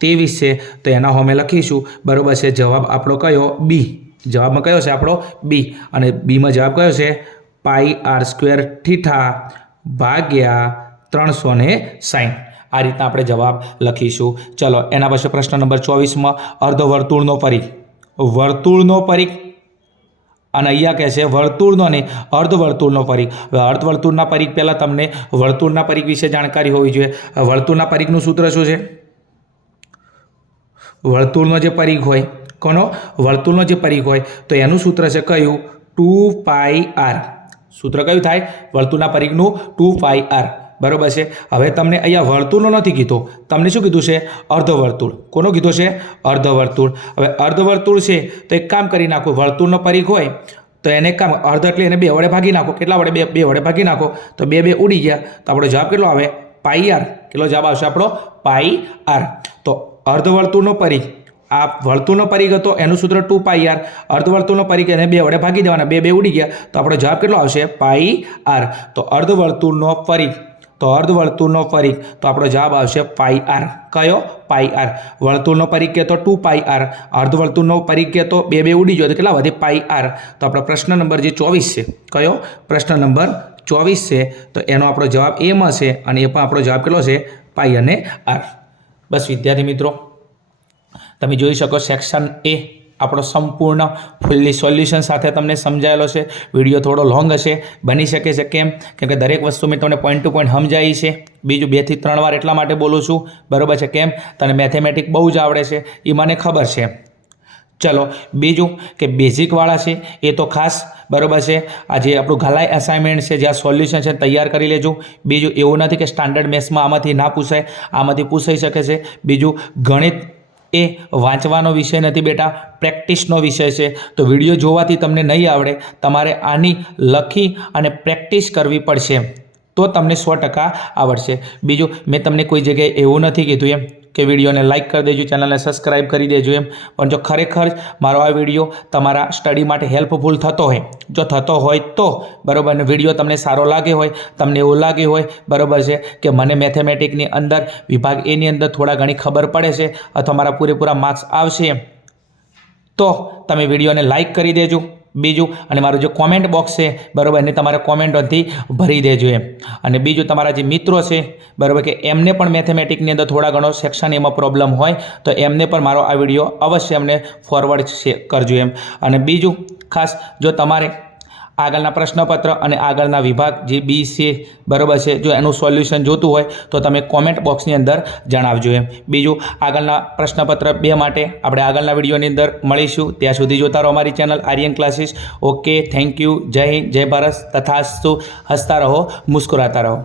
23 છે. તો એના અમે લખીશું, બરાબર છે. જવાબ આપણો કયો? બી. જવાબમાં કયો છે આપણો? બી. અને બીમાં જવાબ કયો છે? πr² θ/360. આ રીતના આપણે જવાબ લખીશું. ચલો એના પછી પ્રશ્ન નંબર 24માં અર્ધવર્તુળનો પરિઘ. વર્તુળનો પરિઘ, અને અહીંયા કહે છે વર્તુળનો નહીં, અર્ધવર્તુળનો પરિઘ. હવે અર્ધવર્તુળના પરિઘ પહેલાં તમને વર્તુળના પરિઘ વિશે જાણકારી હોવી જોઈએ. વર્તુળના પરિઘનું સૂત્ર શું છે? વર્તુળનો જે પરિઘ હોય, કોનો? વર્તુળનો જે પરિઘ હોય તો એનું સૂત્ર છે કયું? 2πr. સૂત્ર કયું થાય? વર્તુળના પરિઘનું 2πr. બરાબર છે. હવે તમને અહીંયા વર્તુળનો નથી કીધો, તમને શું કીધું છે? અર્ધવર્તુળ. કોનો કીધો છે? અર્ધવર્તુળ. હવે અર્ધવર્તુળ છે તો એક કામ કરી નાખો, વર્તુળનો પરિઘ હોય તો એને કામ અર્ધ એટલે એને 2 વડે ભાગી નાખો. કેટલા વડે? 2 વડે ભાગી નાખો તો 2 ઉડી ગયા. તો આપણો જવાબ કેટલો આવે? πr. કેટલો જવાબ આવશે આપણો? πr. તો અર્ધવર્તુળનો પરિઘ, આ વર્તુળનો પરિઘ હતો એનું સૂત્ર 2πr. અર્ધવર્તુળનો પરિઘ એને 2 વડે ભાગી દેવાના, 2 ઉડી ગયા. તો આપણો જવાબ કેટલો આવશે? πr. તો અર્ધવર્તુળનો પરિઘ, તો અર્ધવર્તુળનો પરિઘ, તો આપણો જવાબ આવશે πr. કયો? πr. વર્તુળનો પરિઘ કે તો 2πr, અર્ધવર્તુળનો પરિઘ કે તો 2 ઉડી ગયો તો કેટલા વધે? πr. તો આપણો પ્રશ્ન નંબર જે 24 છે, કયો? પ્રશ્ન નંબર 24 છે. તો એનો આપણો જવાબ એમાં છે, અને એ પણ આપણો જવાબ કેટલો છે? π અને r. બસ વિદ્યાર્થી મિત્રો, તમે જોઈ શકો સેક્શન એ આપણો સંપૂર્ણ ફૂલ્લી સોલ્યુશન સાથે તમને સમજાયેલો છે. વિડીયો થોડો લોંગ હશે, બની શકે છે. કેમ કે દરેક વસ્તુ મેં તમને પોઈન્ટ ટુ પોઈન્ટ સમજાવી છે. બીજું 2 થી 3 વાર એટલા માટે બોલું છું, બરાબર છે. કેમ? તને મેથેમેટિક બહુ જ આવડે છે, એ મને ખબર છે. ચલો, બીજું કે બેઝિકવાળા છે એ તો ખાસ, બરાબર છે, આ જે આપણું ઘલાઈ અસાઇનમેન્ટ છે, જ્યાં સોલ્યુશન છે તૈયાર કરી લેજો. બીજું એવું નથી કે સ્ટાન્ડર્ડ મેથ્સમાં આમાંથી ના પૂછાય, આમાંથી પૂછાઈ શકે છે. બીજું, ગણિત એ વાંચવાનો વિષય નથી બેટા, પ્રેક્ટિસનો વિષય છે. તો વિડીયો જોવાથી તમને નહીં આવડે, તમારે આની લખી અને પ્રેક્ટિસ કરવી પડશે, તો તમને 100% આવડશે. બીજું, મેં તમને કોઈ જગ્યાએ એવું નથી કીધું એમ કે વિડીયોને લાઇક કરી દેજો, ચેનલને સબસ્ક્રાઈબ કરી દેજો એમ. પણ જો ખરેખર મારો આ વિડીયો તમારા સ્ટડી માટે હેલ્પફુલ થતો હોય, જો થતો હોય તો, બરાબર, ને વિડીયો તમને સારો લાગે હોય, તમને એવું લાગે હોય, બરાબર છે, કે મને મેથેમેટિકની અંદર વિભાગ એની અંદર થોડા ઘણી ખબર પડે છે અથવા મારા પૂરેપૂરા માર્ક્સ આવશે, તો તમે વિડીયોને લાઇક કરી દેજો. બીજું, અને મારું જે કોમેન્ટ બોક્સ છે, બરાબર, એને તમારે કોમેન્ટોથી ભરી દેજો એમ. અને બીજું, તમારા જે મિત્રો છે, બરાબર, કે એમને પણ મેથેમેટિકની અંદર થોડા ઘણો સેક્શન એમાં પ્રોબ્લેમ હોય તો એમને પણ મારો આ વિડીયો અવશ્ય અમને ફોરવર્ડ કરજો એમ. અને બીજું, ખાસ જો તમારે આગળના પ્રશ્નપત્ર અને આગળના વિભાગ જે બી છે, બરાબર છે, જો એનું સોલ્યુશન જોતું હોય તો તમે કોમેન્ટ બોક્સની અંદર જણાવજો એમ. બીજું, આગળના પ્રશ્નપત્ર 2 માટે આપણે આગળના વિડીયોની અંદર મળીશું. ત્યાં સુધી જોતા રહો અમારી channel Aryan classes. Okay, thank you. Jai Hind, જય ભારત, તથાસ્તુ. હસતા રહો, મુસ્કુરાતા રહો.